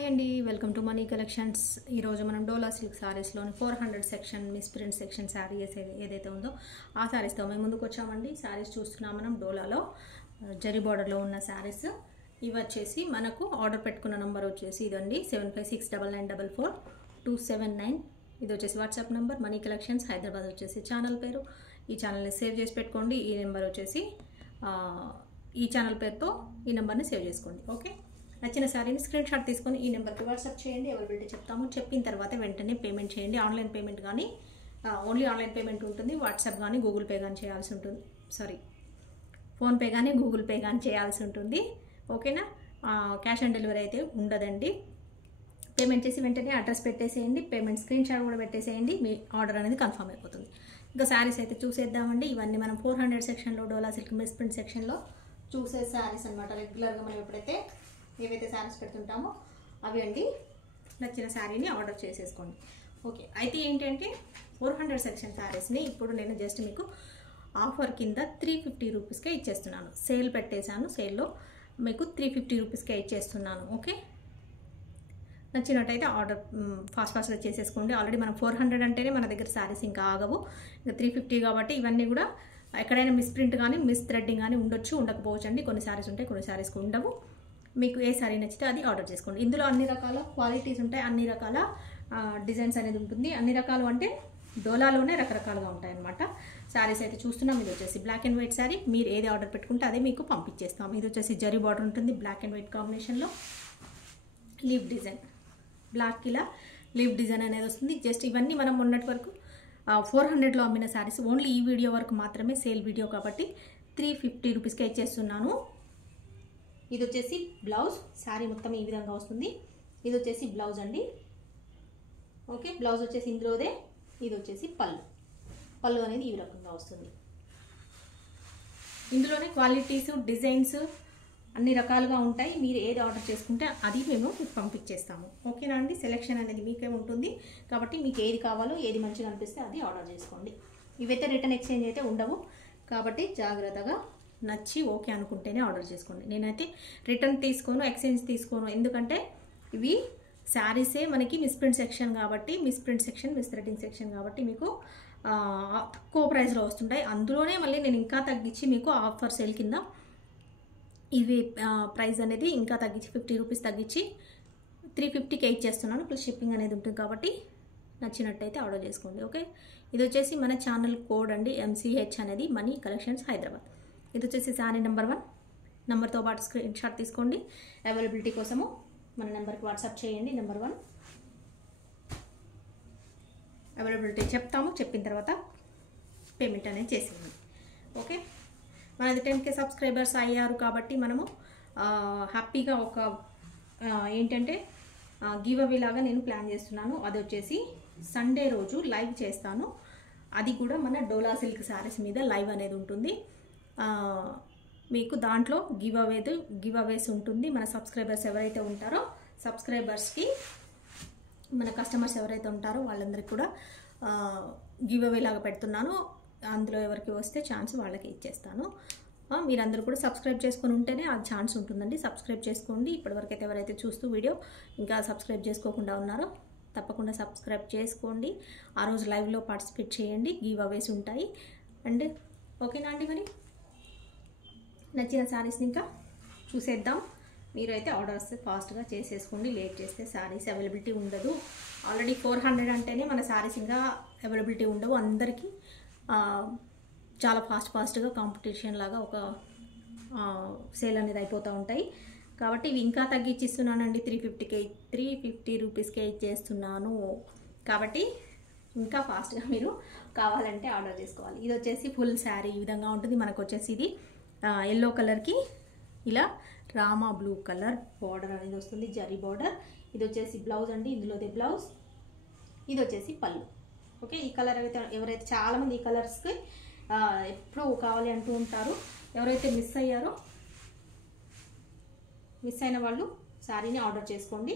Hi అండి, welcome to money collections. ఈరోజు మనం డోలా సిల్క్ శారీస్లోని 400 section miss print section sari ఏదైతే ఉందో ఆ శారీస్తో మేము ముందుకు వచ్చామండి. శారీస్ చూస్తున్నాం మనం డోలాలో జరీ బార్డర్లో ఉన్న శారీస్. ఇవి వచ్చేసి మనకు ఆర్డర్ పెట్టుకున్న నెంబర్ వచ్చేసి ఇదండి 7569944279. ఇది వచ్చేసి WhatsApp number. Money collections Hyderabad వచ్చేసి ఛానల్ పేరు. ఈ ఛానల్ని సేవ్ చేసి పెట్టుకోండి. ఈ నెంబర్ వచ్చేసి ఈ ఛానల్ పేరుతో ఈ నెంబర్ని సేవ్ చేసుకోండి. ఓకే, నచ్చిన శారీని స్క్రీన్ షాట్ తీసుకొని ఈ నెంబర్కి వాట్సాప్ చేయండి. అవైలబిలిటీ చెప్తాము. చెప్పిన తర్వాత వెంటనే పేమెంట్ చేయండి. ఆన్లైన్ పేమెంట్ కానీ ఓన్లీ ఆన్లైన్ పేమెంట్ ఉంటుంది. వాట్సాప్ కానీ గూగుల్ పే కానీ చేయాల్సి ఉంటుంది. ఫోన్పే కానీ గూగుల్ పే కానీ చేయాల్సి ఉంటుంది. ఓకేనా, క్యాష్ ఆన్ డెలివరీ అయితే ఉండదండి. పేమెంట్ చేసి వెంటనే అడ్రస్ పెట్టేసేయండి. పేమెంట్ స్క్రీన్ షాట్ కూడా పెట్టేసేయండి. మీ ఆర్డర్ అనేది కన్ఫర్మ్ అయిపోతుంది. ఇంకా శారీస్ అయితే చూసేద్దామండి. ఇవన్నీ మనం 400 సెక్షన్లో డోలా సిల్క్ మిస్ ప్రింట్ సెక్షన్లో చూసే శారీస్ అనమాట. రెగ్యులర్గా మనం ఎప్పుడైతే ఏవైతే శారీస్ పెడుతుంటామో అవి అండి. నచ్చిన శారీని ఆర్డర్ చేసేసుకోండి. ఓకే, అయితే ఏంటంటే 400 సెక్షన్ శారీస్ని ఇప్పుడు నేను జస్ట్ మీకు ఆఫర్ కింద 350 రూపీస్కే ఇచ్చేస్తున్నాను. సేల్ పెట్టేశాను. సేల్లో మీకు 350 రూపీస్కే ఇచ్చేస్తున్నాను. ఓకే, నచ్చినట్టయితే ఆర్డర్ ఫాస్ట్గా చేసేసుకోండి. ఆల్రెడీ మనం 400 అంటేనే మన దగ్గర శారీస్ ఇంకా ఆగవు. ఇంకా 350 కాబట్టి ఇవన్నీ కూడా ఎక్కడైనా మిస్ ప్రింట్ కానీ మిస్ థ్రెడ్డింగ్ కానీ ఉండొచ్చు, ఉండకపోవచ్చు అండి. కొన్ని శారీస్ ఉంటాయి, కొన్ని శారీస్కి ఉండవు. మీకు ఏ శారీ నచ్చితే అది ఆర్డర్ చేసుకోండి. ఇందులో అన్ని రకాల క్వాలిటీస్ ఉంటాయి, అన్ని రకాల డిజైన్స్ అనేది ఉంటుంది. అన్ని రకాలు అంటే డోలాలోనే రకరకాలుగా ఉంటాయి అన్నమాట. శారీస్ అయితే చూస్తున్నాం. ఇది వచ్చేసి బ్లాక్ అండ్ వైట్ శారీ. మీరు ఏది ఆర్డర్ పెట్టుకుంటే అదే మీకు పంపించేస్తాం. ఇది వచ్చేసి జరీ బార్డర్ ఉంటుంది, బ్లాక్ అండ్ వైట్ కాంబినేషన్లో. లీవ్ డిజైన్, బ్లాక్ ఇలా లీవ్ డిజైన్ అనేది వస్తుంది. జస్ట్ ఇవన్నీ మనం మొన్నటి వరకు 400లో అమ్మిన శారీస్. ఓన్లీ ఈ వీడియో వరకు మాత్రమే సేల్ వీడియో కాబట్టి 350 రూపీస్కే ఇచ్చేస్తున్నాను. ఇది వచ్చేసి బ్లౌజ్. శారీ మొత్తం ఈ విధంగా వస్తుంది. ఇది వచ్చేసి బ్లౌజ్ అండి. ఓకే, బ్లౌజ్ వచ్చేసి ఇందులోదే. ఇది వచ్చేసి పళ్ళు అనేది ఈ రకంగా వస్తుంది. ఇందులోనే క్వాలిటీస్, డిజైన్స్ అన్ని రకాలుగా ఉంటాయి. మీరు ఏది ఆర్డర్ చేసుకుంటే అది మేము పంపించేస్తాము. ఓకేనా అండి, సెలెక్షన్ అనేది మీకే ఉంటుంది కాబట్టి మీకు ఏది కావాలో ఏది మంచిగా అనిపిస్తే అది ఆర్డర్ చేసుకోండి. ఇవైతే రిటర్న్ ఎక్స్చేంజ్ అయితే ఉండవు కాబట్టి జాగ్రత్తగా నచ్చి ఓకే అనుకుంటేనే ఆర్డర్ చేసుకోండి. నేనైతే రిటర్న్ తీసుకోను, ఎక్స్చేంజ్ తీసుకోను. ఎందుకంటే ఇవి శారీసే మనకి మిస్ ప్రింట్ సెక్షన్ కాబట్టి, miss print section, miss threading section కాబట్టి మీకు తక్కువ ప్రైస్లో వస్తుంటాయి. అందులోనే మళ్ళీ నేను ఇంకా తగ్గించి మీకు ఆఫర్ సేల్ కింద ఇవి ప్రైస్ అనేది ఇంకా తగ్గించి 50 రూపీస్ తగ్గించి 350కే ఇచ్చేస్తున్నాను. ప్లస్ షిప్పింగ్ అనేది ఉంటుంది కాబట్టి నచ్చినట్టయితే ఆర్డర్ చేసుకోండి. ఓకే, ఇది వచ్చేసి మన ఛానల్ కోడ్ అండి, MCH అనేది మనీ కలెక్షన్స్ హైదరాబాద్. ఇది వచ్చేసి శారీ నెంబర్ 1. నెంబర్తో పాటు స్క్రీన్ షాట్ తీసుకోండి. అవైలబిలిటీ కోసము మన నెంబర్కి వాట్సాప్ చేయండి. నెంబర్ 1 అవైలబిలిటీ చెప్తాము. చెప్పిన తర్వాత పేమెంట్ అనేది చేసేయండి. ఓకే, మనది 10K సబ్స్క్రైబర్స్ అయ్యారు కాబట్టి మనము హ్యాపీగా ఒక ఏంటంటే గివ్ అవే లాగా నేను ప్లాన్ చేస్తున్నాను. అది వచ్చేసి సండే రోజు లైవ్ చేస్తాను. అది కూడా మన డోలా సిల్క్ శారీస్ మీద లైవ్ అనేది ఉంటుంది. మీకు దాంట్లో గివ్ అవేస్ ఉంటుంది. మన సబ్స్క్రైబర్స్ ఎవరైతే ఉంటారో సబ్స్క్రైబర్స్కి, మన కస్టమర్స్ ఎవరైతే ఉంటారో వాళ్ళందరికీ కూడా గివ్ అవే లాగా పెడుతున్నాను. అందులో ఎవరికి వస్తే ఛాన్స్ వాళ్ళకి ఇచ్చేస్తాను. మీరందరూ కూడా సబ్స్క్రైబ్ చేసుకొని ఉంటేనే ఆ ఛాన్స్ ఉంటుందండి. సబ్స్క్రైబ్ చేసుకోండి. ఇప్పటివరకు అయితే ఎవరైతే చూస్తూ వీడియో ఇంకా సబ్స్క్రైబ్ చేసుకోకుండా ఉన్నారో తప్పకుండా సబ్స్క్రైబ్ చేసుకోండి. ఆ రోజు లైవ్లో పార్టిసిపేట్ చేయండి. గివ్ అవేస్ ఉంటాయి. అండ్ ఓకేనా అండి, మరి నచ్చిన శారీస్ని ఇంకా చూసేద్దాం. మీరు అయితే ఆర్డర్స్ ఫాస్ట్గా చేసేసుకోండి. లేట్ చేస్తే శారీస్ అవైలబిలిటీ ఉండదు. ఆల్రెడీ 400 అంటేనే మన శారీస్ ఇంకా అవైలబిలిటీ ఉండవు. అందరికీ చాలా ఫాస్ట్గా కాంపిటీషన్ లాగా ఒక సేల్ అనేది అయిపోతూ ఉంటాయి కాబట్టి ఇవి ఇంకా తగ్గించిస్తున్నానండి. 350 రూపీస్కే ఇచ్చేస్తున్నాను కాబట్టి ఇంకా ఫాస్ట్గా మీరు కావాలంటే ఆర్డర్ చేసుకోవాలి. ఇది వచ్చేసి ఫుల్ శారీ ఈ విధంగా ఉంటుంది. మనకు వచ్చేసి ఇది ఎల్లో కలర్కి ఇలా రామా బ్లూ కలర్ బార్డర్ అనేది వస్తుంది, జరీ బార్డర్. ఇది వచ్చేసి బ్లౌజ్ అండి. ఇందులోదే బ్లౌజ్. ఇది వచ్చేసి పళ్ళు. ఓకే, ఈ కలర్ ఎవరైతే చాలామంది ఈ కలర్స్కి ఎప్పుడు కావాలి అంటూ ఉంటారు. ఎవరైతే మిస్ అయిన వాళ్ళు శారీని ఆర్డర్ చేసుకోండి.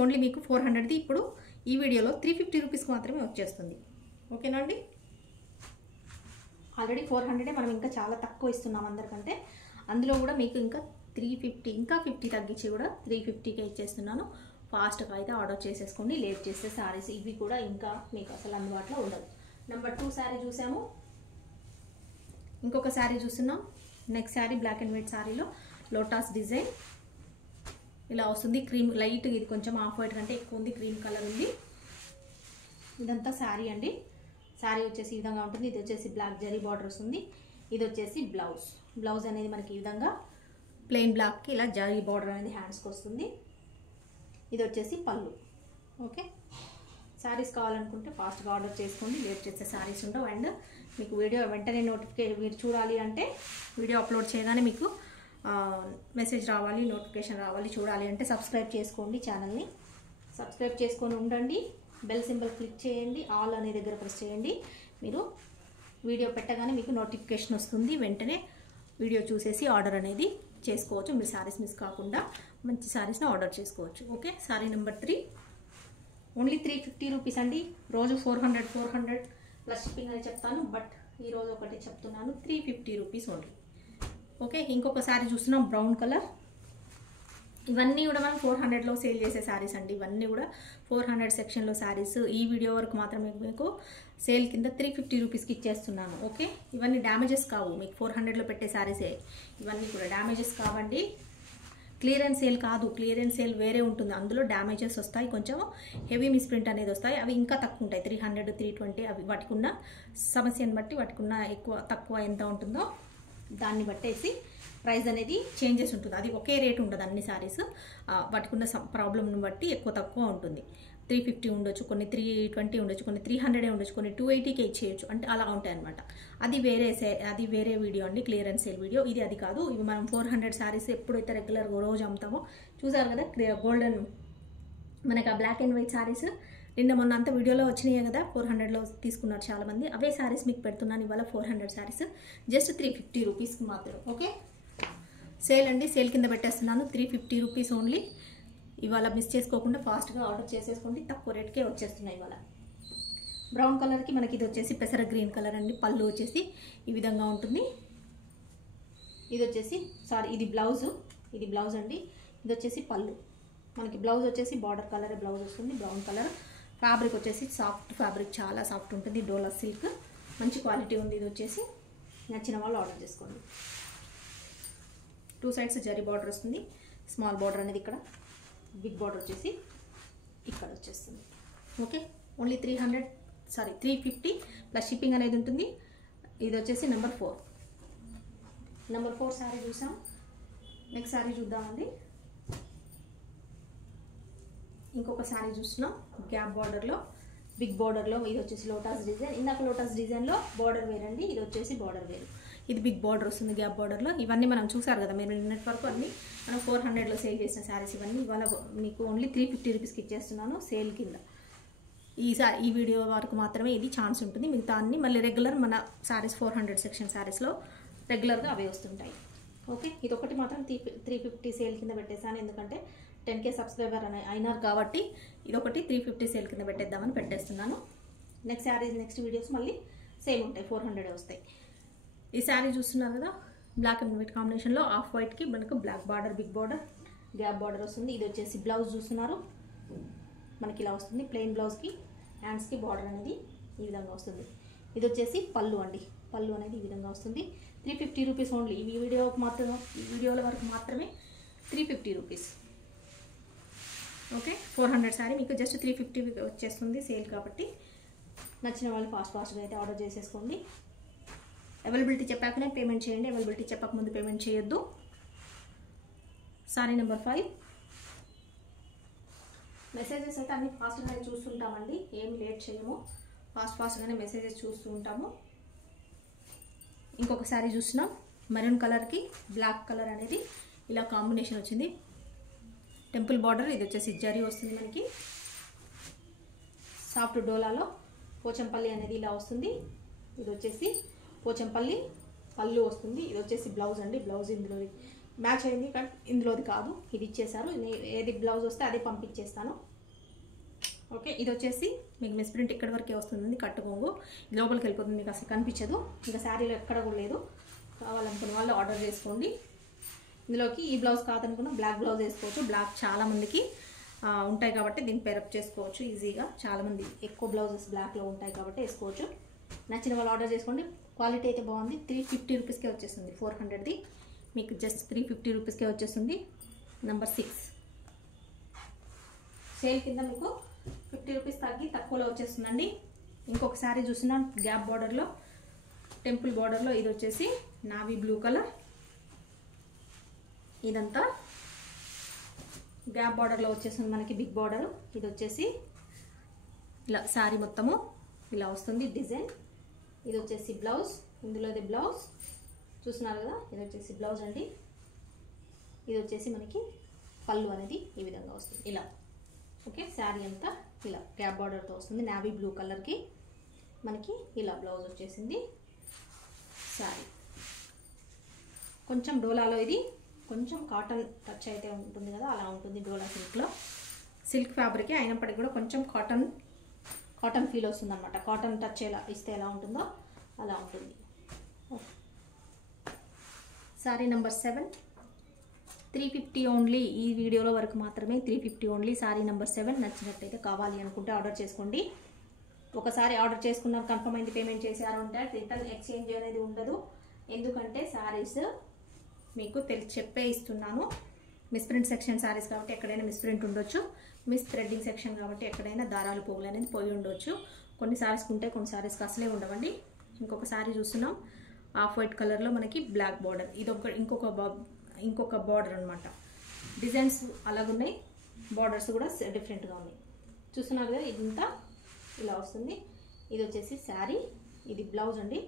ఓన్లీ మీకు 400ది ఇప్పుడు ఈ వీడియోలో 350 రూపీస్కి మాత్రమే వచ్చేస్తుంది. ఓకేనా అండి, ఆల్రెడీ 400 మనం ఇంకా చాలా తక్కువ ఇస్తున్నాం అందరికంటే. అందులో కూడా మీకు ఇంకా 350 ఇంకా 50 తగ్గించి కూడా 350కే ఇచ్చేస్తున్నాను. ఫాస్ట్గా అయితే ఆర్డర్ చేసేసుకోండి. లేట్ చేస్తే శారీస్ ఇవి కూడా ఇంకా మీకు అసలు అందుబాటులో ఉండదు. నెంబర్ 2 శారీ చూసాము. ఇంకొక శారీ చూస్తున్నాం. Next sari black and white శారీలో లోటస్ డిజైన్ ఇలా వస్తుంది. క్రీమ్ లైట్, ఇది కొంచెం ఆఫ్ వైట్ కంటే ఎక్కువ ఉంది, క్రీమ్ కలర్ ఉంది. ఇదంతా శారీ అండి. శారీ వచ్చేసి ఈ విధంగా ఉంటుంది. ఇది వచ్చేసి బ్లాక్ జరీ బార్డర్ వస్తుంది. ఇది వచ్చేసి బ్లౌజ్ అనేది మనకి ఈ విధంగా ప్లెయిన్ బ్లాక్కి ఇలా జరీ బార్డర్ అనేది హ్యాండ్స్కి వస్తుంది. ఇది వచ్చేసి పళ్ళు. ఓకే, శారీస్ కావాలనుకుంటే ఫాస్ట్గా ఆర్డర్ చేసుకోండి. లేట్ చేసే శారీస్ ఉండవు. అండ్ మీకు వీడియో వెంటనే నోటిఫికేషన్ మీరు చూడాలి అంటే వీడియో అప్లోడ్ చేయగానే మీకు మెసేజ్ రావాలి, నోటిఫికేషన్ రావాలి. చూడాలి అంటే సబ్స్క్రైబ్ చేసుకోండి. ఛానల్ని సబ్స్క్రైబ్ చేసుకొని ఉండండి. బెల్ సింబల్ క్లిక్ చేయండి. ఆల్ అనే దగ్గర ప్రెస్ చేయండి. మీరు వీడియో పెట్టగానే మీకు నోటిఫికేషన్ వస్తుంది. వెంటనే వీడియో చూసేసి ఆర్డర్ అనేది చేసుకోవచ్చు. మీరు శారీస్ మిస్ కాకుండా మంచి శారీస్ని ఆర్డర్ చేసుకోవచ్చు. Okay, sari number 3 only 350 rupees అండి. రోజు 400 ప్లస్ షిప్పింగ్ అని చెప్తాను, బట్ ఈరోజు ఒకటి చెప్తున్నాను 350 రూపీస్ ఓన్లీ. ఓకే, ఇంకొక శారీ చూస్తున్నాం బ్రౌన్ కలర్. ఇవన్నీ కూడా మనం 400లో సేల్ చేసే శారీస్ అండి. ఇవన్నీ కూడా 400 సెక్షన్లో శారీస్. ఈ వీడియో వరకు మాత్రమే మీకు సేల్ కింద 350 రూపీస్కి ఇచ్చేస్తున్నాను. ఓకే, ఇవన్నీ డ్యామేజెస్ కావు, మీకు 400లో పెట్టే శారీసే. ఇవన్నీ కూడా డ్యామేజెస్ కావండి. క్లియరెన్స్ సేల్ కాదు, క్లియరెన్స్ సేల్ వేరే ఉంటుంది. అందులో డ్యామేజెస్ వస్తాయి, కొంచెం హెవీ మిస్ప్రింట్ అనేది వస్తాయి. అవి ఇంకా తక్కువ ఉంటాయి, 300 320. అవి వాటికి ఉన్న సమస్యను బట్టి వాటికి ఉన్న తక్కువ ఎంత ఉంటుందో దాన్ని బట్టేసి ప్రైస్ అనేది చేంజెస్ ఉంటుంది. అది ఒకే రేట్ ఉండదు అన్ని శారీస్. వాటికి ఉన్న ప్రాబ్లమ్ని బట్టి ఎక్కువ తక్కువ ఉంటుంది. 350 ఉండొచ్చు, కొన్ని 320 ఉండొచ్చు, కొన్ని 300 ఉండొచ్చు, కొన్ని 280కే ఇచ్చేయచ్చు. అంటే అలా ఉంటాయి అనమాట. అది వేరే వీడియో అండి, క్లియరెన్స్ సేల్ వీడియో. ఇది అది కాదు. ఇవి మనం 400 శారీస్ ఎప్పుడైతే రెగ్యులర్గా రోజు అమ్ముతామో చూసారు కదా. గోల్డెన్ మనకి ఆ బ్లాక్ అండ్ వైట్ శారీస్ నిన్న మొన్న అంతా వీడియోలో వచ్చినాయి కదా, 400లో తీసుకున్నారు చాలామంది. అవే శారీస్ మీకు పెడుతున్నాను ఇవాళ. 400 శారీస్ జస్ట్ 350 రూపీస్కి మాత్రం. ఓకే, సేల్ అండి, సేల్ కింద పెట్టేస్తున్నాను. 350 రూపీస్ ఓన్లీ. ఇవాళ మిస్ చేసుకోకుండా ఫాస్ట్గా ఆర్డర్ చేసేసుకోండి. తక్కువ రేట్కే వచ్చేస్తున్నాయి ఇవాళ. బ్రౌన్ కలర్కి మనకి ఇది వచ్చేసి పెసర గ్రీన్ కలర్ అండి. పళ్ళు వచ్చేసి ఈ విధంగా ఉంటుంది. ఇది వచ్చేసి ఇది బ్లౌజ్ అండి. ఇది వచ్చేసి పళ్ళు. మనకి బ్లౌజ్ వచ్చేసి బార్డర్ కలర్ బ్లౌజ్ వస్తుంది, బ్రౌన్ కలర్. ఫ్యాబ్రిక్ వచ్చేసి సాఫ్ట్ ఫ్యాబ్రిక్, చాలా సాఫ్ట్ ఉంటుంది. డోలా సిల్క్, మంచి క్వాలిటీ ఉంది. ఇది వచ్చేసి నచ్చిన వాళ్ళు ఆర్డర్ చేసుకోండి. 2 సైడ్స్ జరీ బార్డర్ వస్తుంది. స్మాల్ బార్డర్ అనేది ఇక్కడ, బిగ్ బార్డర్ వచ్చేసి ఇక్కడ వచ్చేస్తుంది. ఓకే, ఓన్లీ 350 ప్లస్ షిప్పింగ్ అనేది ఉంటుంది. ఇది వచ్చేసి నెంబర్ 4 శారీ చూసాం. నెక్స్ట్ శారీ చూద్దామండి. ఇంకొక శారీ చూస్తున్నాం గ్యాప్ బార్డర్లో, బిగ్ బార్డర్లో. ఇది వచ్చేసి లోటస్ డిజైన్. ఇందాక లోటస్ డిజైన్లో బార్డర్ వేర్ అండి. ఇది వచ్చేసి బార్డర్ వేరు. ఇది బిగ్ బార్డర్ వస్తుంది గ్యాప్ బార్డర్లో. ఇవన్నీ మనం చూసారు కదా మీరు నిన్నటి వరకు. అన్నీ మనం 400లో సేల్ చేసిన శారీస్ ఇవన్నీ. ఇవాళ మీకు ఓన్లీ 350 రూపీస్కి ఇచ్చేస్తున్నాను సేల్ కింద. ఈ వీడియో వరకు మాత్రమే ఇది ఛాన్స్ ఉంటుంది. మిగతా అన్ని మళ్ళీ రెగ్యులర్ మన శారీస్ 400 సెక్షన్ శారీస్లో రెగ్యులర్గా అవే వస్తుంటాయి. ఓకే, ఇది ఒకటి మాత్రం 350 సేల్ కింద పెట్టేసాను. ఎందుకంటే 10K సబ్స్క్రైబర్ అయినారు కాబట్టి ఇదొకటి 350 సేల్ కింద పెట్టేద్దామని పెట్టేస్తున్నాను. నెక్స్ట్ వీడియోస్ మళ్ళీ సేమ్ ఉంటాయి, 400 వస్తాయి. ఈ శారీ చూస్తున్నారు కదా, బ్లాక్ అండ్ వైట్ కాంబినేషన్లో ఆఫ్ వైట్కి మనకు black border, big border, gap border వస్తుంది. ఇది వచ్చేసి బ్లౌజ్ చూస్తున్నారు, మనకి ఇలా వస్తుంది. ప్లెయిన్ బ్లౌజ్కి హ్యాండ్స్కి బార్డర్ అనేది ఈ విధంగా వస్తుంది. ఇది వచ్చేసి పళ్ళు అండి. పళ్ళు అనేది ఈ విధంగా వస్తుంది. 350 రూపీస్ ఓన్లీ. ఈ వీడియోల వరకు మాత్రమే 350 రూపీస్. ఓకే, 400 శారీ మీకు జస్ట్ 350 వచ్చేస్తుంది సేల్ కాబట్టి. నచ్చిన వాళ్ళు ఫాస్ట్గా అయితే ఆర్డర్ చేసేసుకోండి. అవైలబిలిటీ చెప్పాకనే పేమెంట్ చేయండి. అవైలబిలిటీ చెప్పకముందు పేమెంట్ చేయొద్దు. శారీ నెంబర్ 5. మెసేజెస్ అయితే అన్ని ఫాస్ట్గానే చూస్తుంటామండి, ఏమి లేట్ చేయము. ఫాస్ట్గానే మెసేజెస్ చూస్తూ ఉంటాము. ఇంకొక శారీ చూస్తున్నాం. మెరూన్ కలర్కి బ్లాక్ కలర్ అనేది ఇలా కాంబినేషన్ వచ్చింది. Temple border. ఇది వచ్చేసి జరీ వస్తుంది మనకి. సాఫ్ట్ డోలాలో పోచంపల్లి అనేది ఇలా వస్తుంది. ఇది వచ్చేసి పోచంపల్లి పళ్ళు వస్తుంది. ఇది వచ్చేసి బ్లౌజ్ అండి. బ్లౌజ్ ఇందులోది మ్యాచ్ అయింది కానీ ఇందులోది కాదు, ఇది ఇచ్చేసారు. ఏది బ్లౌజ్ వస్తే అదే పంపించేస్తాను. ఓకే, ఇది వచ్చేసి మీకు మిస్ప్రింట్ ఇక్కడ వరకే వస్తుంది. కట్టు కొంగు లోపలికి వెళ్ళిపోతుంది, మీకు అసలు కనిపించదు. ఇంకా శారీలో ఎక్కడ కూడా లేదు. కావాలనుకున్న వాళ్ళు ఆర్డర్ చేసుకోండి. ఇందులోకి ఈ బ్లౌజ్ కాదనుకున్న బ్లాక్ బ్లౌజ్ వేసుకోవచ్చు. బ్లాక్ చాలామందికి ఉంటాయి కాబట్టి దీన్ని పేరప్ చేసుకోవచ్చు ఈజీగా. చాలామంది ఎక్కువ బ్లౌజెస్ బ్లాక్లో ఉంటాయి కాబట్టి వేసుకోవచ్చు. నచ్చిన వాళ్ళు ఆర్డర్ చేసుకోండి. క్వాలిటీ అయితే బాగుంది. 350 రూపీస్కే వచ్చేస్తుంది. 400ది మీకు జస్ట్ 350 రూపీస్కే వచ్చేస్తుంది. నెంబర్ 6 సేల్ కింద మీకు 50 రూపీస్ తగ్గి తక్కువలో వచ్చేస్తుందండి. ఇంకొక శారీ చూస్తున్నాం గ్యాప్ బార్డర్లో, టెంపుల్ బార్డర్లో. ఇది వచ్చేసి నావీ బ్లూ కలర్. ఇదంతా గ్యాప్ బార్డర్లో వచ్చేస్తుంది మనకి బిగ్ బార్డర్. ఇది వచ్చేసి ఇలా శారీ మొత్తము ఇలా వస్తుంది డిజైన్. ఇది వచ్చేసి బ్లౌజ్, ఇందులోది బ్లౌజ్ చూస్తున్నారు కదా. ఇది వచ్చేసి బ్లౌజ్ అండి. ఇది వచ్చేసి మనకి పళ్ళు అనేది ఈ విధంగా వస్తుంది ఇలా. ఓకే, శారీ అంతా ఇలా గ్యాప్ బార్డర్తో వస్తుంది. నావీ బ్లూ కలర్కి మనకి ఇలా బ్లౌజ్ వచ్చేసింది. శారీ కొంచెం డోలాలో, ఇది కొంచెం కాటన్ టచ్ అయితే ఉంటుంది కదా, అలా ఉంటుంది డోలా సిల్క్లో. సిల్క్ ఫ్యాబ్రిక్ అయినప్పటికీ కూడా కొంచెం కాటన్ ఫీల్ వస్తుంది అనమాట. కాటన్ టచ్ ఎలా ఇస్తే ఎలా ఉంటుందో అలా ఉంటుంది. Sari number 7 350 only. ఈ వీడియోలో వరకు మాత్రమే 350 ఓన్లీ. శారీ నెంబర్ 7 నచ్చినట్టయితే కావాలి అనుకుంటే ఆర్డర్ చేసుకోండి. ఒకసారి ఆర్డర్ చేసుకున్నారు కన్ఫర్మ్ అయింది పేమెంట్ చేశారు అంటే రిటర్న్ ఎక్స్చేంజ్ అనేది ఉండదు. ఎందుకంటే శారీస్ మీకు చెప్పే ఇస్తున్నాను. మిస్ప్రింట్ సెక్షన్ శారీస్ కాబట్టి ఎక్కడైనా మిస్ప్రింట్ ఉండొచ్చు. మిస్ థ్రెడ్డింగ్ సెక్షన్ కాబట్టి ఎక్కడైనా దారాలు పోగులు అనేది పోయి ఉండొచ్చు. కొన్ని శారీస్కి ఉంటాయి, కొన్ని శారీస్కి అసలే ఉండవండి. ఇంకొక శారీ చూస్తున్నాం ఆఫ్ వైట్ కలర్లో మనకి బ్లాక్ బార్డర్. ఇది ఇంకొక బార్డర్ అనమాట. డిజైన్స్ అలాగున్నాయి, బార్డర్స్ కూడా డిఫరెంట్గా ఉన్నాయి. చూస్తున్నారు కదా, ఇదంతా ఇలా వస్తుంది. ఇది వచ్చేసి శారీ, ఇది బ్లౌజ్ అండి.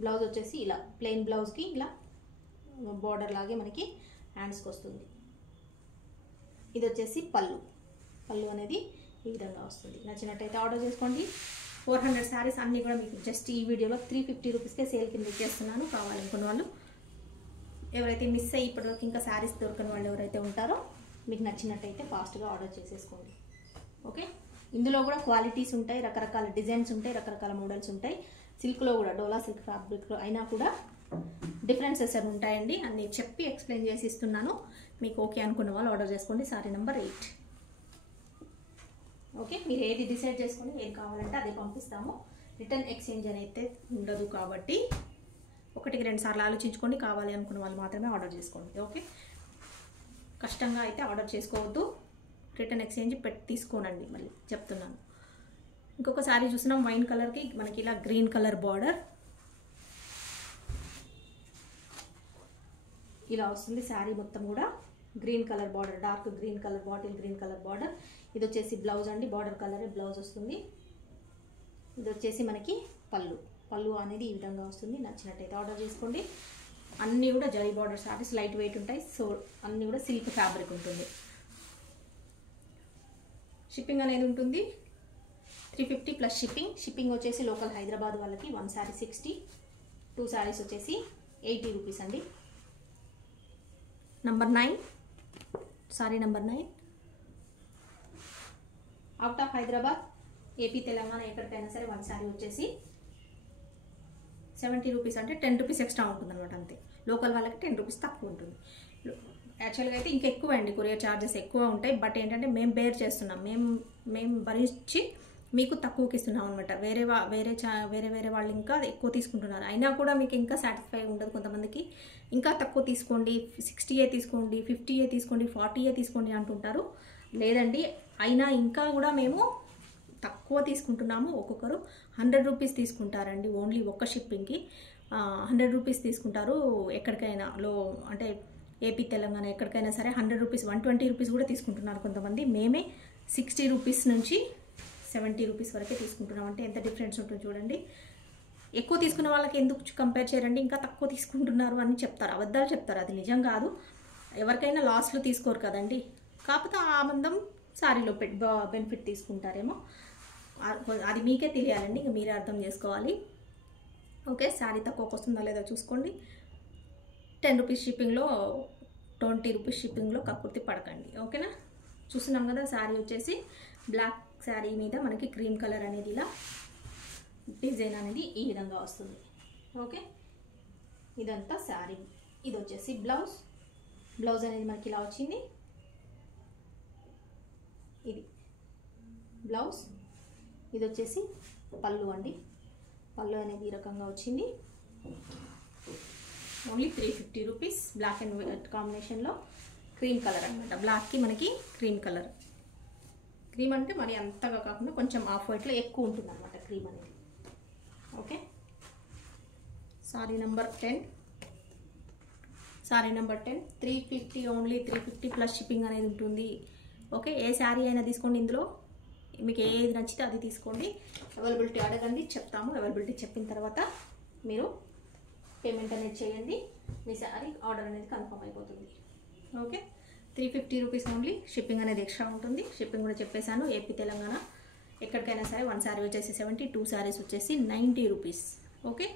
బ్లౌజ్ వచ్చేసి ఇలా ప్లెయిన్ బ్లౌజ్కి ఇలా బార్డర్ లాగే మనకి హ్యాండ్స్కి వస్తుంది. ఇది వచ్చేసి పళ్ళు అనేది ఈ విధంగా వస్తుంది. నచ్చినట్టయితే ఆర్డర్ చేసుకోండి. 400 శారీస్ అన్నీ కూడా మీకు జస్ట్ ఈ వీడియోలో 350 రూపీస్కే సేల్ కింద ఇచ్చేస్తున్నాను. కావాలనుకున్న వాళ్ళు, ఎవరైతే మిస్ అయ్యి ఇప్పటివరకు ఇంకా శారీస్ దొరకని వాళ్ళు ఎవరైతే ఉంటారో మీకు నచ్చినట్టయితే ఫాస్ట్గా ఆర్డర్ చేసేసుకోండి. ఓకే, ఇందులో కూడా క్వాలిటీస్ ఉంటాయి, రకరకాల డిజైన్స్ ఉంటాయి, రకరకాల మోడల్స్ ఉంటాయి. సిల్క్లో కూడా డోలా సిల్క్ ఫ్యాబ్రిక్లో అయినా కూడా డిఫరెన్సెస్ అని ఉంటాయండి. అన్నీ చెప్పి ఎక్స్ప్లెయిన్ చేసి ఇస్తున్నాను. మీకు ఓకే అనుకున్న వాళ్ళు ఆర్డర్ చేసుకోండి. శారీ నెంబర్ 8. ఓకే, మీరు ఏది డిసైడ్ చేసుకొని ఏది కావాలంటే అదే పంపిస్తాము. రిటర్న్ ఎక్స్చేంజ్ అయితే ఉండదు కాబట్టి 1-2 సార్లు ఆలోచించుకోండి. కావాలి అనుకున్న వాళ్ళు మాత్రమే ఆర్డర్ చేసుకోండి. ఓకే, కష్టంగా అయితే ఆర్డర్ చేసుకోవద్దు. రిటర్న్ ఎక్స్చేంజ్ తీసుకోనండి, మళ్ళీ చెప్తున్నాను. ఇంకొక శారీ చూసినాం వైన్ కలర్కి మనకి ఇలా గ్రీన్ కలర్ బార్డర్ ఇలా వస్తుంది. శారీ మొత్తం కూడా green colour border, dark green colour, bottle green colour border. ఇది వచ్చేసి బ్లౌజ్ అండి, బార్డర్ కలరే బ్లౌజ్ వస్తుంది. ఇది వచ్చేసి మనకి పళ్ళు అనేది ఈ విధంగా వస్తుంది. నచ్చినట్టయితే ఆర్డర్ చేసుకోండి. అన్నీ కూడా zari border saris light weight ఉంటాయి. సో అన్నీ కూడా సిల్క్ ఫ్యాబ్రిక్ ఉంటుంది. షిప్పింగ్ అనేది ఉంటుంది 350 ప్లస్ షిప్పింగ్ వచ్చేసి లోకల్ హైదరాబాద్ వాళ్ళకి 1 శారీ 60, 2 శారీస్ వచ్చేసి 80 రూపీస్ అండి. Number 9 sorry number 9 out of Hyderabad, AP, Telangana ఎక్కడికైనా సరే 1 శారీ వచ్చేసి 70 రూపీస్, అంటే 10 రూపీస్ ఎక్స్ట్రా ఉంటుంది అనమాట. అంతే, లోకల్ వాళ్ళకి 10 రూపీస్ తక్కువ ఉంటుంది. యాక్చువల్గా అయితే ఇంకా ఎక్కువ అండి, కొరియర్ ఛార్జెస్ ఎక్కువ ఉంటాయి. బట్ ఏంటంటే మేము బేర్ చేస్తున్నాం, మేము భరించి మీకు తక్కువకి ఇస్తున్నాం అనమాట. వేరే వాళ్ళు ఇంకా ఎక్కువ తీసుకుంటున్నారు. అయినా కూడా మీకు ఇంకా సాటిస్ఫై ఉండదు. కొంతమందికి ఇంకా తక్కువ తీసుకోండి, 60 తీసుకోండి, 50 తీసుకోండి, 40 తీసుకోండి అంటుంటారు. లేదండి, అయినా ఇంకా కూడా మేము తక్కువ తీసుకుంటున్నాము. ఒక్కొక్కరు 100 రూపీస్ తీసుకుంటారండి ఓన్లీ ఒక్క షిప్పింగ్కి. 100 రూపీస్ తీసుకుంటారు. ఎక్కడికైనా అంటే ఏపీ, తెలంగాణ ఎక్కడికైనా సరే 100 రూపీస్, 120 రూపీస్ కూడా తీసుకుంటున్నారు కొంతమంది. మేమే 60 రూపీస్ నుంచి 70 రూపీస్ వరకే తీసుకుంటున్నాం. అంటే ఎంత డిఫరెన్స్ ఉంటుంది చూడండి. ఎక్కువ తీసుకున్న వాళ్ళకి ఎందుకు కంపేర్ చేయరండి, ఇంకా తక్కువ తీసుకుంటున్నారు అని చెప్తారు, అబద్ధాలు చెప్తారు. అది నిజం కాదు. ఎవరికైనా లాస్లో తీసుకోరు కదండి. కాకపోతే ఆ మందం శారీలో బెనిఫిట్ తీసుకుంటారేమో, అది మీకే తెలియాలండి. ఇంకా మీరే అర్థం చేసుకోవాలి. ఓకే, శారీ తక్కువకి వస్తుందా లేదా చూసుకోండి. 10 రూపీస్ షిప్పింగ్లో, 20 రూపీస్ షిప్పింగ్లో కక్కుర్తి పడకండి. ఓకేనా, చూస్తున్నాం కదా. శారీ వచ్చేసి బ్లాక్ శారీ మీద మనకి క్రీమ్ కలర్ అనేది ఇలా డిజైన్ అనేది ఈ విధంగా వస్తుంది. ఓకే, ఇదంతా శారీ. ఇది వచ్చేసి బ్లౌజ్. బ్లౌజ్ అనేది మనకి ఇలా వచ్చింది. ఇది బ్లౌజ్, ఇది వచ్చేసి పళ్ళు అండి. పళ్ళు అనేది ఈ రకంగా వచ్చింది. Only 350 rupees. Black and white కాంబినేషన్లో క్రీమ్ కలర్ అనమాట. బ్లాక్కి మనకి క్రీమ్ కలర్. క్రీమ్ అంటే మరి అంతగా కాకుండా కొంచెం ఆఫ్ వైట్లో ఎక్కువ ఉంటుంది అనమాట క్రీమ్ అనేది. Okay, sorry number 10. Sorry number 10 350, only 350 plus shipping అనేది ఉంటుంది. ఓకే, ఏ శారీ అయినా తీసుకోండి. ఇందులో మీకు ఏది నచ్చితే అది తీసుకోండి. అవైలబిలిటీ అడగండి, చెప్తాము. అవైలబిలిటీ చెప్పిన తర్వాత మీరు పేమెంట్ అనేది చేయండి. మీ శారీ ఆర్డర్ అనేది కన్ఫర్మ్ అయిపోతుంది. Okay, 350 rupees only. షిప్పింగ్ అనేది ఎక్స్ట్రా ఉంటుంది. షిప్పింగ్ కూడా చెప్పేశాను. ఏపీ తెలంగాణ ఎక్కడికైనా సరే 1 శారీ వచ్చేసి 70, 2 శారీస్ వచ్చేసి 90 రూపీస్. ఓకే,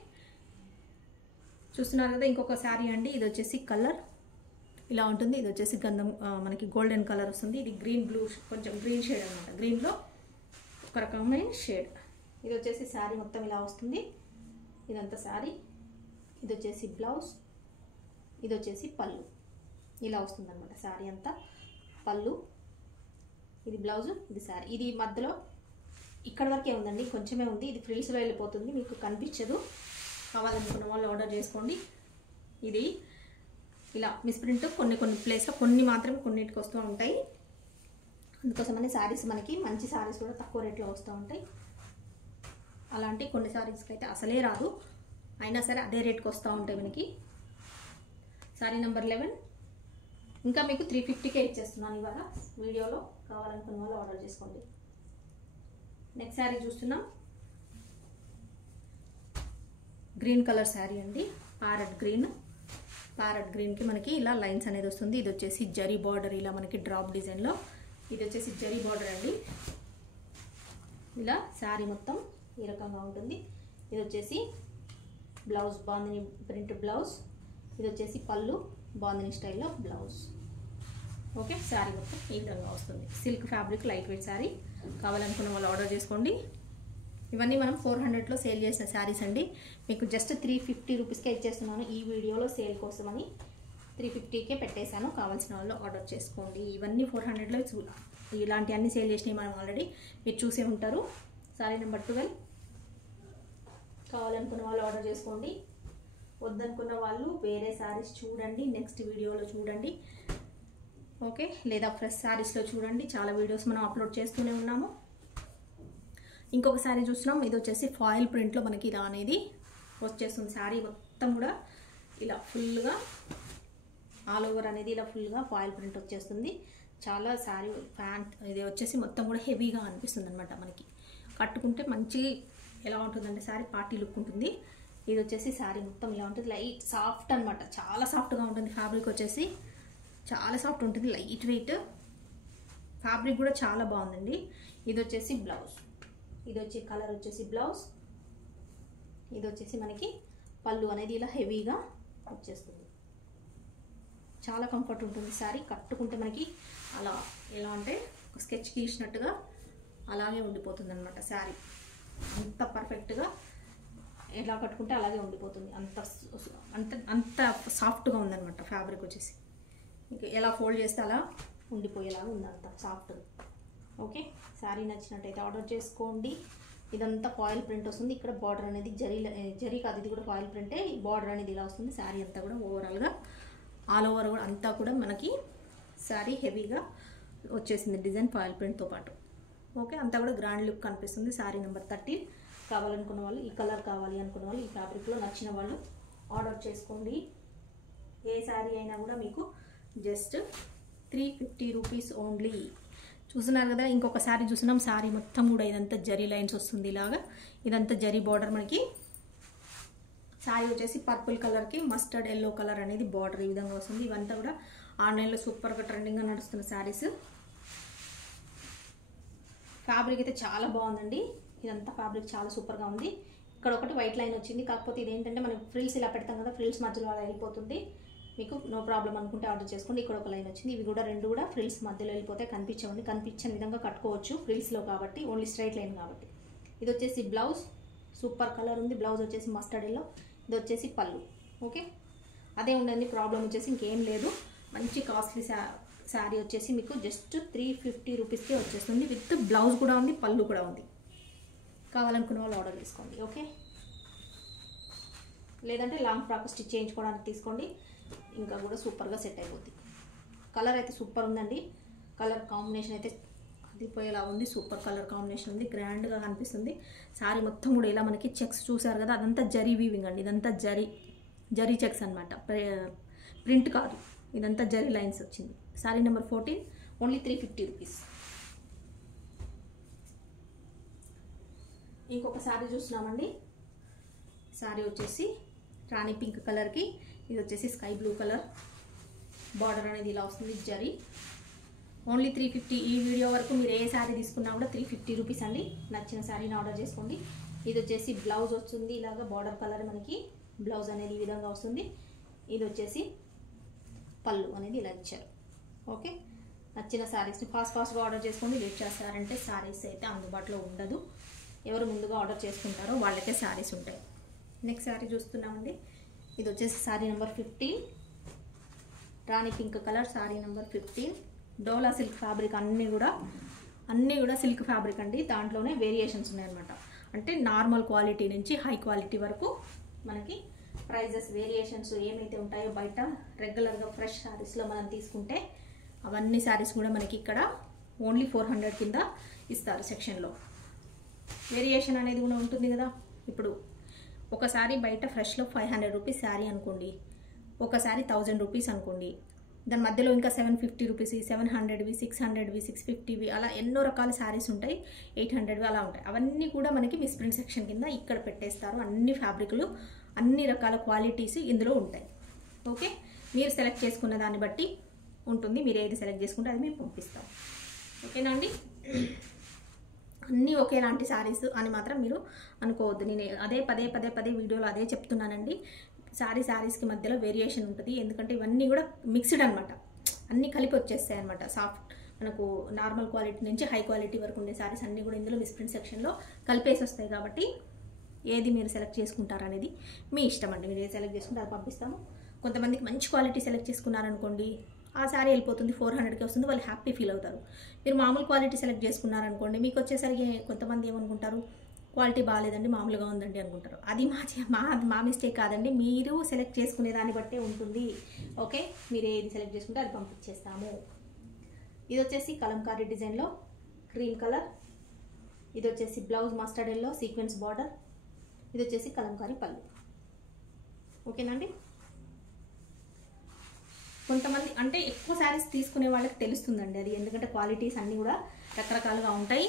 చూస్తున్నారు కదా. ఇంకొక శారీ అండి. ఇది వచ్చేసి కలర్ ఇలా ఉంటుంది. ఇది వచ్చేసి గంధం మనకి గోల్డెన్ కలర్ వస్తుంది. ఇది గ్రీన్ బ్లూ, కొంచెం గ్రీన్ షేడ్ అనమాట. గ్రీన్లో ఒక రకమైన షేడ్. ఇది వచ్చేసి శారీ మొత్తం ఇలా వస్తుంది. ఇదంతా శారీ. ఇది వచ్చేసి బ్లౌజ్, ఇది వచ్చేసి పళ్ళు. ఇలా వస్తుంది అనమాట శారీ అంతా. పళ్ళు, ఇది బ్లౌజు, ఇది శారీ. ఇది మధ్యలో ఇక్కడ వరకే ఉందండి, కొంచెమే ఉంది. ఇది ఫ్రిల్స్లో వెళ్ళిపోతుంది, మీకు కనిపించదు. కావాలనుకున్న వాళ్ళు ఆర్డర్ చేసుకోండి. ఇది ఇలా మిస్ప్రింట్ కొన్ని ప్లేస్లో కొన్ని మాత్రమే కొన్నిటికి వస్తూ ఉంటాయి. అందుకోసమని శారీస్ మనకి మంచి శారీస్ కూడా తక్కువ రేట్లో వస్తూ ఉంటాయి. అలాంటి కొన్ని శారీస్కి అయితే అసలే రాదు, అయినా సరే అదే రేట్కి వస్తూ ఉంటాయి మనకి. శారీ నెంబర్ 11. ఇంకా మీకు 350కే ఇచ్చేస్తున్నాను ఇవాళ వీడియోలో. కావాలనుకున్న వాళ్ళు ఆర్డర్ చేసుకోండి. నెక్స్ట్ శారీ చూస్తున్నాం. గ్రీన్ కలర్ శారీ అండి. Parrot green. ప్యారెట్ గ్రీన్కి మనకి ఇలా లైన్స్ అనేది వస్తుంది. ఇది వచ్చేసి జరీ బార్డర్, ఇలా మనకి డ్రాప్ డిజైన్లో. ఇది వచ్చేసి జరీ బార్డర్ అండి. ఇలా శారీ మొత్తం ఈ రకంగా ఉంటుంది. ఇది వచ్చేసి బ్లౌజ్, బాందిని ప్రింట్ బ్లౌజ్. ఇది వచ్చేసి పళ్ళు, బాందిని స్టైల్లో బ్లౌజ్. ఓకే, శారీ మొత్తం ఈ విధంగా వస్తుంది. Silk fabric, light weight sari. కావాలనుకున్న వాళ్ళు ఆర్డర్ చేసుకోండి. ఇవన్నీ మనం 400లో సేల్ చేసిన శారీస్ అండి. మీకు జస్ట్ 350 రూపీస్కే ఇచ్చేస్తున్నాను. ఈ వీడియోలో సేల్ కోసమని 350కే పెట్టేశాను. కావాల్సిన వాళ్ళు ఆర్డర్ చేసుకోండి. ఇవన్నీ 400లో ఇలాంటి అన్ని సేల్ చేసినవి మనం ఆల్రెడీ మీరు చూసే ఉంటారు. శారీ నెంబర్ 12. కావాలనుకున్న వాళ్ళు ఆర్డర్ చేసుకోండి. వద్దనుకున్న వాళ్ళు వేరే శారీస్ చూడండి, నెక్స్ట్ వీడియోలో చూడండి. ఓకే, లేదా ఫ్రెష్ శారీస్లో చూడండి. చాలా వీడియోస్ మనం అప్లోడ్ చేస్తూనే ఉన్నాము. ఇంకొక శారీ చూస్తున్నాం. ఇది వచ్చేసి ఫాయిల్ ప్రింట్లో మనకి ఇలా అనేది వచ్చేస్తుంది. శారీ మొత్తం కూడా ఇలా ఫుల్గా ఆల్ ఓవర్ అనేది ఇలా ఫుల్గా ఫాయిల్ ప్రింట్ వచ్చేస్తుంది. చాలా శారీ ప్యాంట్ ఇది వచ్చేసి మొత్తం కూడా హెవీగా అనిపిస్తుంది అనమాట. మనకి కట్టుకుంటే మంచి ఎలా ఉంటుందంటే శారీ పార్టీ లుక్ ఉంటుంది. ఇది వచ్చేసి శారీ మొత్తం ఇలా ఉంటుంది. లైట్ సాఫ్ట్ అనమాట, చాలా సాఫ్ట్గా ఉంటుంది. ఫ్యాబ్రిక్ వచ్చేసి చాలా సాఫ్ట్ ఉంటుంది, లైట్ వెయిట్. ఫ్యాబ్రిక్ కూడా చాలా బాగుందండి. ఇది వచ్చేసి బ్లౌజ్. ఇది వచ్చే కలర్ వచ్చేసి బ్లౌజ్. ఇది వచ్చేసి మనకి పళ్ళు అనేది ఇలా హెవీగా వచ్చేస్తుంది. చాలా కంఫర్ట్ ఉంటుంది శారీ. కట్టుకుంటే మనకి అలా ఎలా అంటే ఒక స్కెచ్ గీసినట్టుగా అలాగే ఉండిపోతుంది అనమాట శారీ. అంత పర్ఫెక్ట్గా ఎలా కట్టుకుంటే అలాగే ఉండిపోతుంది. అంత సాఫ్ట్గా ఉందన్నమాట ఫ్యాబ్రిక్ వచ్చేసి. మీకు ఎలా ఫోల్డ్ చేస్తే అలా ఉండిపోయేలాగా ఉంది, అంత సాఫ్ట్గా. ఓకే, శారీ నచ్చినట్టయితే ఆర్డర్ చేసుకోండి. ఇదంతా ఫాయిల్ ప్రింట్ వస్తుంది. ఇక్కడ బార్డర్ అనేది జరీ కాదు, ఇది కూడా ఫాయిల్ ప్రింటే. ఈ బార్డర్ అనేది ఇలా వస్తుంది. శారీ అంతా కూడా ఓవరాల్గా ఆల్ ఓవర్ కూడా అంతా కూడా మనకి శారీ హెవీగా వచ్చేసింది డిజైన్ ఫాయిల్ ప్రింట్తో పాటు. ఓకే, అంతా కూడా గ్రాండ్ లుక్ కనిపిస్తుంది. శారీ నెంబర్ 13. కావాలనుకున్న వాళ్ళు, ఈ కలర్ కావాలి అనుకున్న వాళ్ళు, ఈ ఫ్యాబ్రిక్లో నచ్చిన వాళ్ళు ఆర్డర్ చేసుకోండి. ఏ శారీ అయినా కూడా మీకు జస్ట్ 350 రూపీస్ ఓన్లీ. చూస్తున్నారు కదా. ఇంకొక శారీ చూస్తున్నాం. శారీ మొత్తం కూడా ఇదంతా జరీ లైన్స్ వస్తుంది ఇలాగా. ఇదంతా జరీ బార్డర్ మనకి. శారీ వచ్చేసి పర్పుల్ కలర్కి మస్టర్డ్ ఎల్లో కలర్ అనేది బార్డర్ ఈ విధంగా వస్తుంది. ఇవంతా కూడా ఆన్లైన్లో సూపర్గా ట్రెండింగ్గా నడుస్తున్న శారీస్. ఫ్యాబ్రిక్ అయితే చాలా బాగుందండి. ఇదంతా ఫ్యాబ్రిక్ చాలా సూపర్గా ఉంది. ఇక్కడ ఒకటి వైట్ లైన్ వచ్చింది, కాకపోతే ఇదేంటంటే మనం ఫ్రిల్స్ ఇలా పెడతాం కదా, ఫ్రిల్స్ మధ్యలో అలా వెళ్ళిపోతుంది. మీకు నో ప్రాబ్లం అనుకుంటే ఆర్డర్ చేసుకోండి. ఇక్కడ ఒక లైన్ వచ్చింది. ఇవి కూడా రెండు కూడా ఫ్రిల్స్ మధ్యలో వెళ్ళిపోతే కనిపించని విధంగా కట్టుకోవచ్చు ఫ్రిల్స్లో కాబట్టి, ఓన్లీ స్ట్రైట్ లైన్ కాబట్టి. ఇది వచ్చేసి బ్లౌజ్, సూపర్ కలర్ ఉంది. బ్లౌజ్ వచ్చేసి మస్టర్డ్ ఎల్లో. ఇది వచ్చేసి పళ్ళు. ఓకే, అదే ఉండండి ప్రాబ్లం వచ్చేసి ఇంకేం లేదు. మంచి కాస్ట్లీ శారీ వచ్చేసి మీకు జస్ట్ 350 రూపీస్కే వచ్చేస్తుంది. విత్ బ్లౌజ్ కూడా ఉంది, పళ్ళు కూడా ఉంది. కావాలనుకున్న వాళ్ళు ఆర్డర్ చేసుకోండి. ఓకే, లేదంటే లాంగ్ ఫ్రాక్ స్టిచ్ చేయించుకోవడానికి తీసుకోండి, ఇంకా కూడా సూపర్గా సెట్ అయిపోద్ది. కలర్ అయితే సూపర్ ఉందండి. కలర్ కాంబినేషన్ అయితే అదిపోయేలా ఉంది. సూపర్ కలర్ కాంబినేషన్ ఉంది, గ్రాండ్గా కనిపిస్తుంది. శారీ మొత్తం కూడా ఇలా మనకి చెక్స్ చూసారు కదా, అదంతా జరీ వీవింగ్ అండి. ఇదంతా జరీ చెక్స్ అనమాట, ప్రింట్ కాదు. ఇదంతా జరీ లైన్స్ వచ్చింది. Sari number 14, only 350 rupees. ఇంకొక శారీ చూస్తున్నామండి. శారీ వచ్చేసి రాణి పింక్ కలర్కి, ఇది వచ్చేసి స్కై బ్లూ కలర్. బార్డర్ అనేది ఇలా వస్తుంది, జరీ. ఓన్లీ 350. ఈ వీడియో వరకు మీరు ఏ శారీ తీసుకున్నా కూడా 350 రూపీస్ అండి. నచ్చిన శారీని ఆర్డర్ చేసుకోండి. ఇది వచ్చేసి బ్లౌజ్ వస్తుంది, ఇలాగా బార్డర్ కలర్ మనకి బ్లౌజ్ అనేది ఈ విధంగా వస్తుంది. ఇది వచ్చేసి పళ్ళు అనేది ఇలా ఇచ్చారు. ఓకే, నచ్చిన శారీస్ని ఫాస్ట్గా ఆర్డర్ చేసుకోండి. లేట్ చేస్తారంటే శారీస్ అయితే అందుబాటులో ఉండదు. ఎవరు ముందుగా ఆర్డర్ చేసుకుంటారో వాళ్ళకే శారీస్ ఉంటాయి. నెక్స్ట్ శారీ చూస్తున్నామండి. ఇది వచ్చేసి శారీ నెంబర్ 15, రాణి పింక్ కలర్. శారీ నెంబర్ 15, డోలా సిల్క్ ఫ్యాబ్రిక్. అన్నీ కూడా సిల్క్ ఫ్యాబ్రిక్ అండి. దాంట్లోనే వేరియేషన్స్ ఉన్నాయన్నమాట. అంటే నార్మల్ క్వాలిటీ నుంచి హై క్వాలిటీ వరకు మనకి ప్రైజెస్ వేరియేషన్స్ ఏమైతే ఉంటాయో బయట రెగ్యులర్గా ఫ్రెష్ శారీస్లో మనం తీసుకుంటే అవన్నీ శారీస్ కూడా మనకి ఇక్కడ ఓన్లీ 400 కింద ఇస్తారు సెక్షన్లో. వేరియేషన్ అనేది కూడా ఉంటుంది కదా. ఇప్పుడు ఒక శారీ బయట ఫ్రెష్లో 500 రూపీస్ శారీ అనుకోండి, ఒక శారీ 1000 రూపీస్ అనుకోండి. దాని మధ్యలో ఇంకా 750 రూపీస్, 700వి, 600వి, 650వి అలా ఎన్నో రకాల శారీస్ ఉంటాయి. 800వి అలా ఉంటాయి. అవన్నీ కూడా మనకి మిస్ప్రింట్ సెక్షన్ కింద ఇక్కడ పెట్టేస్తారు. అన్ని ఫ్యాబ్రిక్లు, అన్ని రకాల క్వాలిటీస్ ఇందులో ఉంటాయి. ఓకే, మీరు సెలెక్ట్ చేసుకున్న దాన్ని బట్టి ఉంటుంది. మీరు ఏది సెలెక్ట్ చేసుకుంటే అది మేము పంపిస్తాం. ఓకేనా అండి. అన్నీ ఒకేలాంటి శారీస్ అని మాత్రం మీరు అనుకోవద్దు. నేను అదే పదే వీడియోలో అదే చెప్తున్నానండి. శారీస్కి మధ్యలో వేరియేషన్ ఉంటుంది. ఎందుకంటే ఇవన్నీ కూడా మిక్స్డ్ అనమాట, అన్నీ కలిపి వచ్చేస్తాయి అనమాట. సాఫ్ట్ మనకు నార్మల్ క్వాలిటీ నుంచి హై క్వాలిటీ వరకు ఉండే శారీస్ అన్నీ కూడా ఇందులో మిస్ప్రింట్ సెక్షన్లో కలిపేసి వస్తాయి. కాబట్టి ఏది మీరు సెలెక్ట్ చేసుకుంటారనేది మీ ఇష్టం అండి. మీరు ఏది సెలెక్ట్ చేసుకుంటే అది పంపిస్తాము. కొంతమందికి మంచి క్వాలిటీ సెలెక్ట్ చేసుకున్నారనుకోండి, ఆ శారీ వెళ్ళిపోతుంది, 400కి వస్తుంది, వాళ్ళు హ్యాపీ ఫీల్ అవుతారు. మీరు మామూలు క్వాలిటీ సెలెక్ట్ చేసుకున్నారనుకోండి, మీకు వచ్చేసరికి కొంతమంది ఏమనుకుంటారు, క్వాలిటీ బాగాలేదండి, మామూలుగా ఉందండి అనుకుంటారు. అది మా మిస్టేక్ కాదండి. మీరు సెలెక్ట్ చేసుకునే దాన్ని బట్టే ఉంటుంది. ఓకే, మీరు ఏది సెలెక్ట్ చేసుకుంటే అది పంపించేస్తాము. ఇది వచ్చేసి కలంకారీ డిజైన్లో క్రీమ్ కలర్. ఇది వచ్చేసి blouse mustard yellow sequence border. ఇది వచ్చేసి కలంకారీ పళ్ళు. ఓకేనండి. కొంతమంది అంటే ఎక్కువ శారీస్ తీసుకునే వాళ్ళకి తెలుస్తుందండి అది, ఎందుకంటే క్వాలిటీస్ అన్నీ కూడా రకరకాలుగా ఉంటాయి.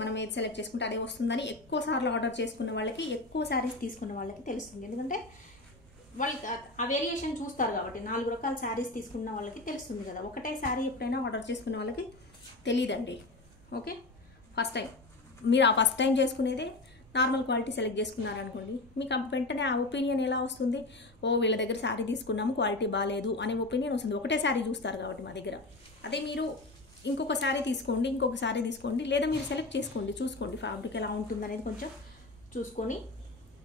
మనం ఏది సెలెక్ట్ చేసుకుంటే అదే వస్తుందని ఎక్కువ సార్లు ఆర్డర్ చేసుకున్న వాళ్ళకి, ఎక్కువ శారీస్ తీసుకున్న వాళ్ళకి తెలుస్తుంది. ఎందుకంటే వాళ్ళు ఆ వేరియేషన్ చూస్తారు కాబట్టి. 4 రకాల శారీస్ తీసుకున్న వాళ్ళకి తెలుస్తుంది కదా. ఒకటే శారీ ఎప్పుడైనా ఆర్డర్ చేసుకున్న వాళ్ళకి తెలియదండి. ఓకే, మీరు ఆ ఫస్ట్ టైం చేసుకునేదే నార్మల్ క్వాలిటీ సెలెక్ట్ చేసుకున్నారనుకోండి, మీకు వెంటనే ఆ ఒపీనియన్ ఎలా వస్తుంది, వీళ్ళ దగ్గర శారీ తీసుకున్నాము క్వాలిటీ బాగాలేదు అనే ఒపీనియన్ వస్తుంది. ఒకటే శారీ చూస్తారు కాబట్టి మా దగ్గర. అదే మీరు ఇంకొక శారీ తీసుకోండి, లేదా మీరు సెలెక్ట్ చేసుకోండి, చూసుకోండి ఫ్యాబ్రిక్ ఎలా ఉంటుంది అనేది కొంచెం చూసుకొని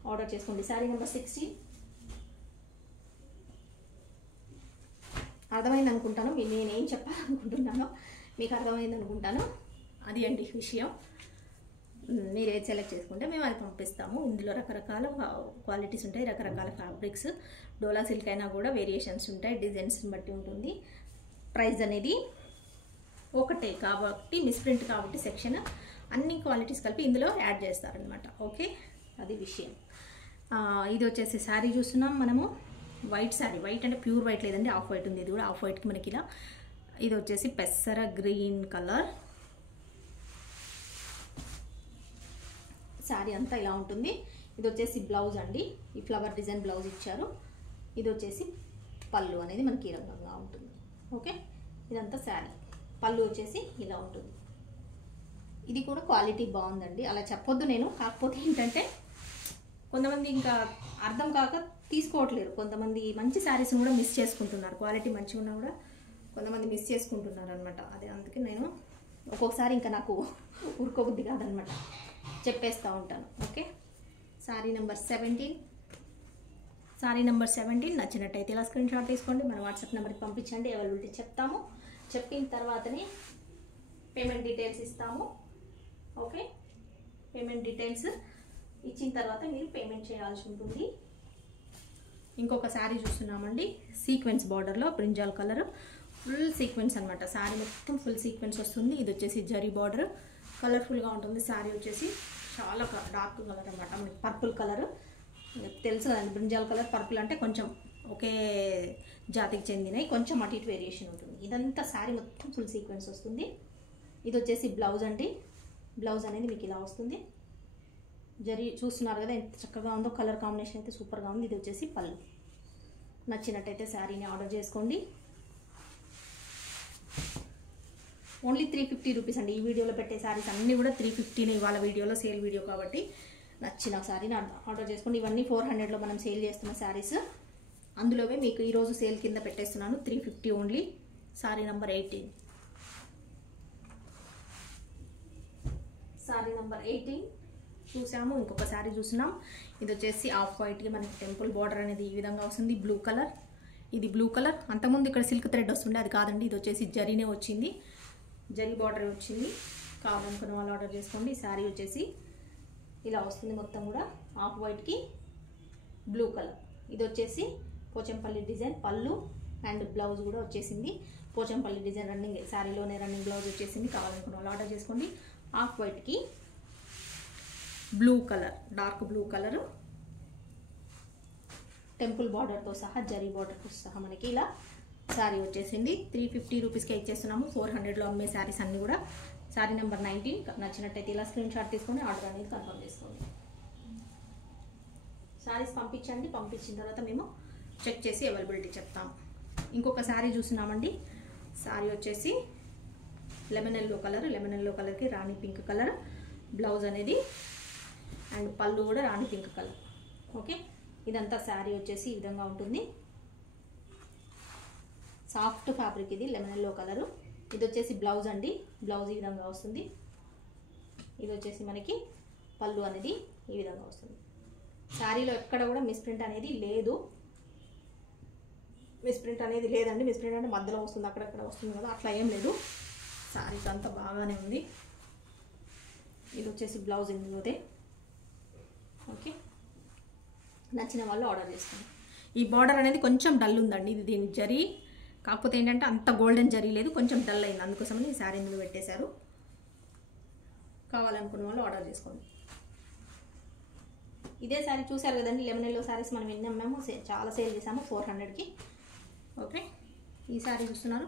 ఆర్డర్ చేసుకోండి. శారీ నెంబర్ 16. అర్థమైంది అనుకుంటాను. నేనేం చెప్పాలనుకుంటున్నానో మీకు అర్థమైంది అనుకుంటాను. అది అండి విషయం. మీరు ఏది సెలెక్ట్ చేసుకుంటే మేము అది పంపిస్తాము. ఇందులో రకరకాల క్వాలిటీస్ ఉంటాయి, రకరకాల ఫ్యాబ్రిక్స్. డోలా సిల్క్ అయినా కూడా వేరియేషన్స్ ఉంటాయి, డిజైన్స్ని బట్టి ఉంటుంది. ప్రైస్ అనేది ఒకటే కాబట్టి, మిస్ప్రింట్ కాబట్టి సెక్షన్ అన్ని క్వాలిటీస్ కలిపి ఇందులో యాడ్ చేస్తారనమాట. ఓకే, అది విషయం. ఇది వచ్చేసి శారీ చూస్తున్నాం మనము. వైట్ శారీ, వైట్ అంటే ప్యూర్ వైట్ లేదండి, ఆఫ్ వైట్ ఉంది. ఇది కూడా ఆఫ్ వైట్కి మనకి ఇలా. ఇది వచ్చేసి పెసర గ్రీన్ కలర్. శారీ అంతా ఇలా ఉంటుంది. ఇది వచ్చేసి బ్లౌజ్ అండి, ఈ ఫ్లవర్ డిజైన్ బ్లౌజ్ ఇచ్చారు. ఇది వచ్చేసి పళ్ళు అనేది మనకి ఈ రకంగా ఉంటుంది. ఓకే, ఇదంతా శారీ. పళ్ళు వచ్చేసి ఇలా ఉంటుంది. ఇది కూడా క్వాలిటీ బాగుందండి, అలా చెప్పొద్దు నేను. కాకపోతే ఏంటంటే కొంతమంది ఇంకా అర్థం కాక తీసుకోవట్లేరు. కొంతమంది మంచి శారీస్ కూడా మిస్ చేసుకుంటున్నారు. క్వాలిటీ మంచిగా ఉన్నా కూడా కొంతమంది మిస్ చేసుకుంటున్నారు అనమాట. అదే అందుకే నేను ఒక్కొక్కసారి ఇంకా నాకు ఊరుకోబుద్ధి కాదనమాట, చెప్పేస్తూ ఉంటాను. Okay, sari number 17. Sorry number 17 నచ్చినట్టయితే ఇలా స్క్రీన్ షాట్ తీసుకోండి, మన వాట్సాప్ నెంబర్కి పంపించండి. అవైలబిలిటీ చెప్తాము, చెప్పిన తర్వాతనే పేమెంట్ డీటెయిల్స్ ఇస్తాము. ఓకే, పేమెంట్ డీటెయిల్స్ ఇచ్చిన తర్వాత మీరు పేమెంట్ చేయాల్సి ఉంటుంది. ఇంకొక శారీ చూస్తున్నామండి, సీక్వెన్స్ బార్డర్లో బ్రింజాల్ కలర్, ఫుల్ సీక్వెన్స్ అనమాట. శారీ మొత్తం ఫుల్ సీక్వెన్స్ వస్తుంది. ఇది వచ్చేసి జరీ బార్డర్, కలర్ఫుల్గా ఉంటుంది. శారీ వచ్చేసి చాలా డార్క్ కలర్ అనమాట, మనకి పర్పుల్ కలర్ తెలుసు కదండి. బ్రింజాల్ కలర్ పర్పుల్ అంటే కొంచెం ఒకే జాతికి చెందినవి, కొంచెం అటు ఇటు వేరియేషన్ ఉంటుంది. ఇదంతా శారీ మొత్తం ఫుల్ సీక్వెన్స్ వస్తుంది. ఇది వచ్చేసి బ్లౌజ్ అండి. బ్లౌజ్ అనేది మీకు ఇలా వస్తుంది. జరీ చూస్తున్నారు కదా ఎంత చక్కగా ఉందో, కలర్ కాంబినేషన్ అయితే సూపర్గా ఉంది. ఇది వచ్చేసి పళ్ళు. నచ్చినట్టయితే శారీని ఆర్డర్ చేసుకోండి. ఓన్లీ 350 రూపీస్ అండి. ఈ వీడియోలో పెట్టే శారీస్ అన్నీ కూడా 350నే. ఇవాళ వీడియోలో సేల్ వీడియో కాబట్టి నచ్చిన శారీని ఆర్డర్ చేసుకోండి. ఇవన్నీ 400లో మనం సేల్ చేస్తున్న శారీస్, అందులోవే మీకు ఈరోజు సేల్ కింద పెట్టేస్తున్నాను. 350 only. Sari number 18. Sari number 18 చూసాము. ఇంకొక శారీ చూస్తున్నాం. ఇది వచ్చేసి ఆఫ్ వైట్కి మనకి టెంపుల్ బార్డర్ అనేది ఈ విధంగా వస్తుంది. బ్లూ కలర్, ఇది బ్లూ కలర్. అంతకుముందు ఇక్కడ సిల్క్ థ్రెడ్ వస్తుండే, అది కాదండి. ఇది వచ్చేసి జరీనే వచ్చింది, జరీ బార్డర్ వచ్చింది. కావాలనుకున్న వాళ్ళు ఆర్డర్ చేసుకోండి. శారీ వచ్చేసి ఇలా వస్తుంది మొత్తం కూడా ఆఫ్ వైట్కి బ్లూ కలర్. ఇది వచ్చేసి పోచంపల్లి డిజైన్ పళ్ళు అండ్ బ్లౌజ్ కూడా వచ్చేసింది. పోచంపల్లి డిజైన్ రన్నింగ్ శారీలోనే రన్నింగ్ బ్లౌజ్ వచ్చేసింది. కావాలనుకున్న వాళ్ళు ఆర్డర్ చేసుకోండి. ఆఫ్ వైట్కి blue colour, dark blue colour, temple బార్డర్తో సహా జరీ బార్డర్తో సహా మనకి ఇలా శారీ వచ్చేసింది. 350 రూపీస్కే ఇచ్చేస్తున్నాము. 400లో అమ్మే శారీస్ అన్నీ కూడా. శారీ నెంబర్ 19. నచ్చినట్టయితే ఇలా స్క్రీన్ షాట్ తీసుకొని ఆర్డర్ అనేది కన్ఫర్మ్ చేసుకోండి. శారీస్ పంపించండి, పంపించిన తర్వాత మేము చెక్ చేసి అవైలబిలిటీ చెప్తాం. ఇంకొక శారీ చూస్తున్నామండి. శారీ వచ్చేసి lemon yellow colour, lemon yellow కలర్కి రాణి పింక్ కలర్ బ్లౌజ్ అనేది, అండ్ పళ్ళు కూడా రాణి పింక్ కలర్. ఓకే, ఇదంతా శారీ వచ్చేసి ఈ విధంగా ఉంటుంది. సాఫ్ట్ ఫ్యాబ్రిక్ ఇది, లెమన్ ఎల్లో కలరు. ఇది వచ్చేసి బ్లౌజ్ అండి. బ్లౌజ్ ఈ విధంగా వస్తుంది. ఇది వచ్చేసి మనకి పళ్ళు అనేది ఈ విధంగా వస్తుంది. శారీలో ఎక్కడ కూడా మిస్ప్రింట్ అనేది లేదు. మిస్ప్రింట్ అనేది లేదండి. మిస్ప్రింట్ అంటే మధ్యలో వస్తుంది, అక్కడక్కడ వస్తుంది కదా, అట్లా ఏం లేదు. శారీకి అంతా బాగానే ఉంది. ఇది వచ్చేసి బ్లౌజ్ ఇందులోదే. ఓకే, నచ్చిన వాళ్ళు ఆర్డర్ చేసుకోండి. ఈ బార్డర్ అనేది కొంచెం డల్ ఉందండి. ఇది దీని జరీ, కాకపోతే ఏంటంటే అంత గోల్డెన్ జరీ లేదు, కొంచెం డల్ అయింది. అందుకోసమని ఈ శారీ ఇందులో పెట్టేశారు. కావాలనుకున్న వాళ్ళు ఆర్డర్ చేసుకోండి. ఇదే శారీ చూసారు కదండి, లెమన్ ఎల్లో శారీస్ మనం ఎన్ని అమ్మాము, చాలా సేల్ చేసాము 400కి. ఓకే, ఈ శారీ చూస్తున్నారు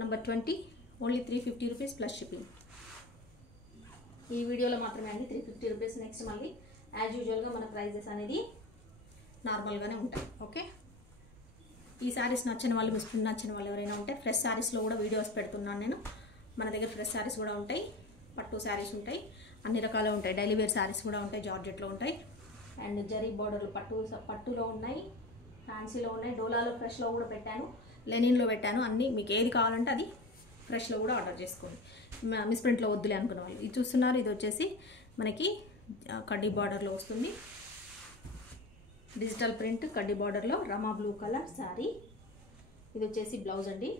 number 20, only 350 rupees plus shipping. ఈ వీడియోలో మాత్రమే అండి 350 రూపీస్. నెక్స్ట్ మళ్ళీ యాజ్ యూజువల్గా మన ప్రైజెస్ అనేది నార్మల్గానే ఉంటాయి. ఓకే, ఈ శారీస్ నచ్చిన వాళ్ళు, మిస్ప్రింట్ నచ్చిన వాళ్ళు ఎవరైనా ఉంటే ఫ్రెష్ శారీస్లో కూడా వీడియోస్ పెడుతున్నాను నేను. మన దగ్గర ఫ్రెష్ శారీస్ కూడా ఉంటాయి, పట్టు శారీస్ ఉంటాయి, అన్ని రకాలు ఉంటాయి. డైలీ వేర్ శారీస్ కూడా ఉంటాయి, జార్జెట్లో ఉంటాయి, అండ్ జరీ బార్డర్లు పట్టులో ఉన్నాయి, ఫ్యాన్సీలో ఉన్నాయి, డోలాలో ఫ్రెష్లో కూడా పెట్టాను, లెనిన్లో పెట్టాను. అన్నీ మీకు ఏది కావాలంటే అది ఫ్రెష్లో కూడా ఆర్డర్ చేసుకోండి. మిస్ప్రింట్లో వద్దులే అనుకున్న వాళ్ళు. ఇది చూస్తున్నారు, ఇది వచ్చేసి మనకి కడ్డీ బార్డర్లో వస్తుంది. డిజిటల్ ప్రింట్ కడ్డీ బార్డర్లో రమా బ్లూ కలర్ శారీ. ఇది వచ్చేసి బ్లౌజ్ అండి.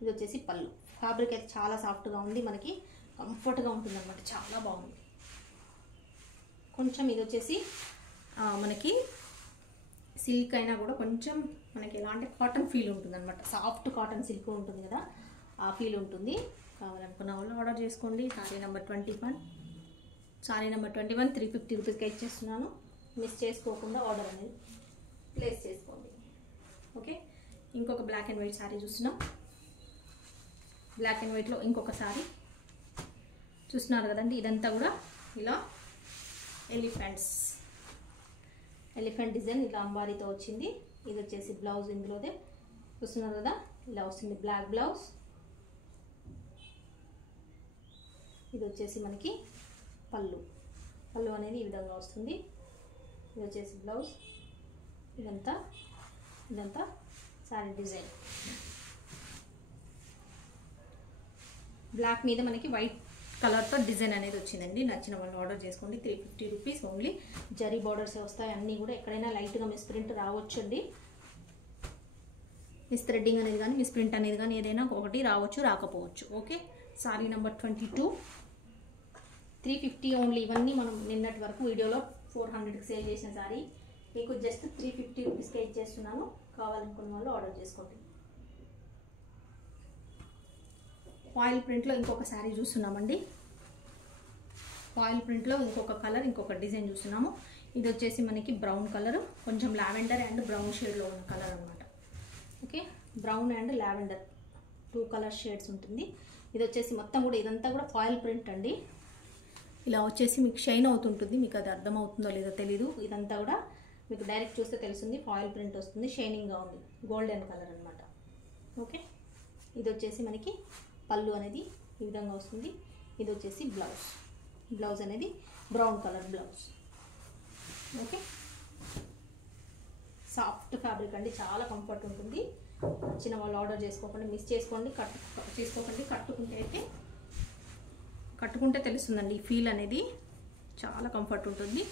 ఇది వచ్చేసి పళ్ళు. ఫ్యాబ్రిక్ అయితే చాలా సాఫ్ట్గా ఉంది, మనకి కంఫర్ట్గా ఉంటుంది అనమాట, చాలా బాగుంది. కొంచెం ఇది వచ్చేసి మనకి సిల్క్ అయినా కూడా కొంచెం మనకి ఎలా అంటే కాటన్ ఫీల్ ఉంటుంది అనమాట. సాఫ్ట్ కాటన్ సిల్క్ ఉంటుంది కదా, ఆ ఫీల్ ఉంటుంది. కావాలనుకున్న వాళ్ళు ఆర్డర్ చేసుకోండి. శారీ నెంబర్ 21. శారీ నెంబర్ 21 350 రూపీస్కి ఇచ్చేస్తున్నాను. మిస్ చేసుకోకుండా ఆర్డర్ అనేది ప్లేస్ చేసుకోండి. ఓకే, ఇంకొక బ్లాక్ అండ్ వైట్ శారీ చూస్తున్నాం. బ్లాక్ అండ్ వైట్లో ఇంకొక శారీ చూస్తున్నారు కదండి. ఇదంతా కూడా ఇలా ఎలిఫెంట్ డిజైన్ ఇలా అంబారీతో వచ్చింది. ఇది వచ్చేసి బ్లౌజ్ ఇందులోదే చూస్తున్నారు కదా, ఇలా వస్తుంది బ్లాక్ బ్లౌజ్. ఇది వచ్చేసి మనకి పళ్ళు అనేది ఈ విధంగా వస్తుంది. ఇది వచ్చేసి బ్లౌజ్. ఇదంతా శారీ డిజైన్. బ్లాక్ మీద మనకి వైట్ కలర్తో డిజైన్ అనేది వచ్చిందండి. నచ్చిన వాళ్ళు ఆర్డర్ చేసుకోండి. 350 రూపీస్ ఓన్లీ. జరీ బార్డర్స్ వస్తాయి అన్నీ కూడా. ఎక్కడైనా లైట్గా మిస్ ప్రింట్ రావచ్చండి. మిస్ థ్రెడ్డింగ్ అనేది కానీ మిస్ ప్రింట్ అనేది కానీ ఏదైనా ఒకటి రావచ్చు, రాకపోవచ్చు. Okay, sorry number 22, 350 only. ఇవన్నీ మనం నిన్నటి వరకు వీడియోలో 400కి సేల్ చేసిన సారీ మీకు జస్ట్ 350 రూపీస్కే ఇచ్చేస్తున్నాను. కావాలనుకున్న వాళ్ళు ఆర్డర్ చేసుకోండి. ఫాయిల్ ప్రింట్లో ఇంకొక శారీ చూస్తున్నామండి. ఫాయిల్ ప్రింట్లో ఇంకొక కలర్, ఇంకొక డిజైన్ చూస్తున్నాము. ఇది వచ్చేసి మనకి బ్రౌన్ కలర్, కొంచెం లావెండర్ అండ్ బ్రౌన్ షేడ్లో ఉన్న కలర్ అనమాట. Okay, brown and lavender 2 colour shades ఉంటుంది. ఇది వచ్చేసి మొత్తం కూడా ఇదంతా కూడా ఫాయిల్ ప్రింట్ అండి. ఇలా వచ్చేసి మీకు షైన్ అవుతుంటుంది. మీకు అది అర్థమవుతుందో లేదో తెలీదు. ఇదంతా కూడా మీకు డైరెక్ట్ చూస్తే తెలుస్తుంది. ఫాయిల్ ప్రింట్ వస్తుంది, షైనింగ్గా ఉంది, గోల్డెన్ కలర్ అనమాట. ఓకే, ఇది వచ్చేసి మనకి పళ్ళు అనేది ఈ విధంగా వస్తుంది. ఇది వచ్చేసి బ్లౌజ్. బ్లౌజ్ అనేది brown colour blouse. Okay, soft fabric అండి, చాలా కంఫర్ట్ ఉంటుంది. నచ్చిన వాళ్ళు ఆర్డర్ చేసుకోకండి, మిస్ చేసుకోండి, చేసుకోకండి. కట్టుకుంటే తెలుస్తుందండి ఈ ఫీల్ అనేది. చాలా కంఫర్ట్ ఉంటుంది.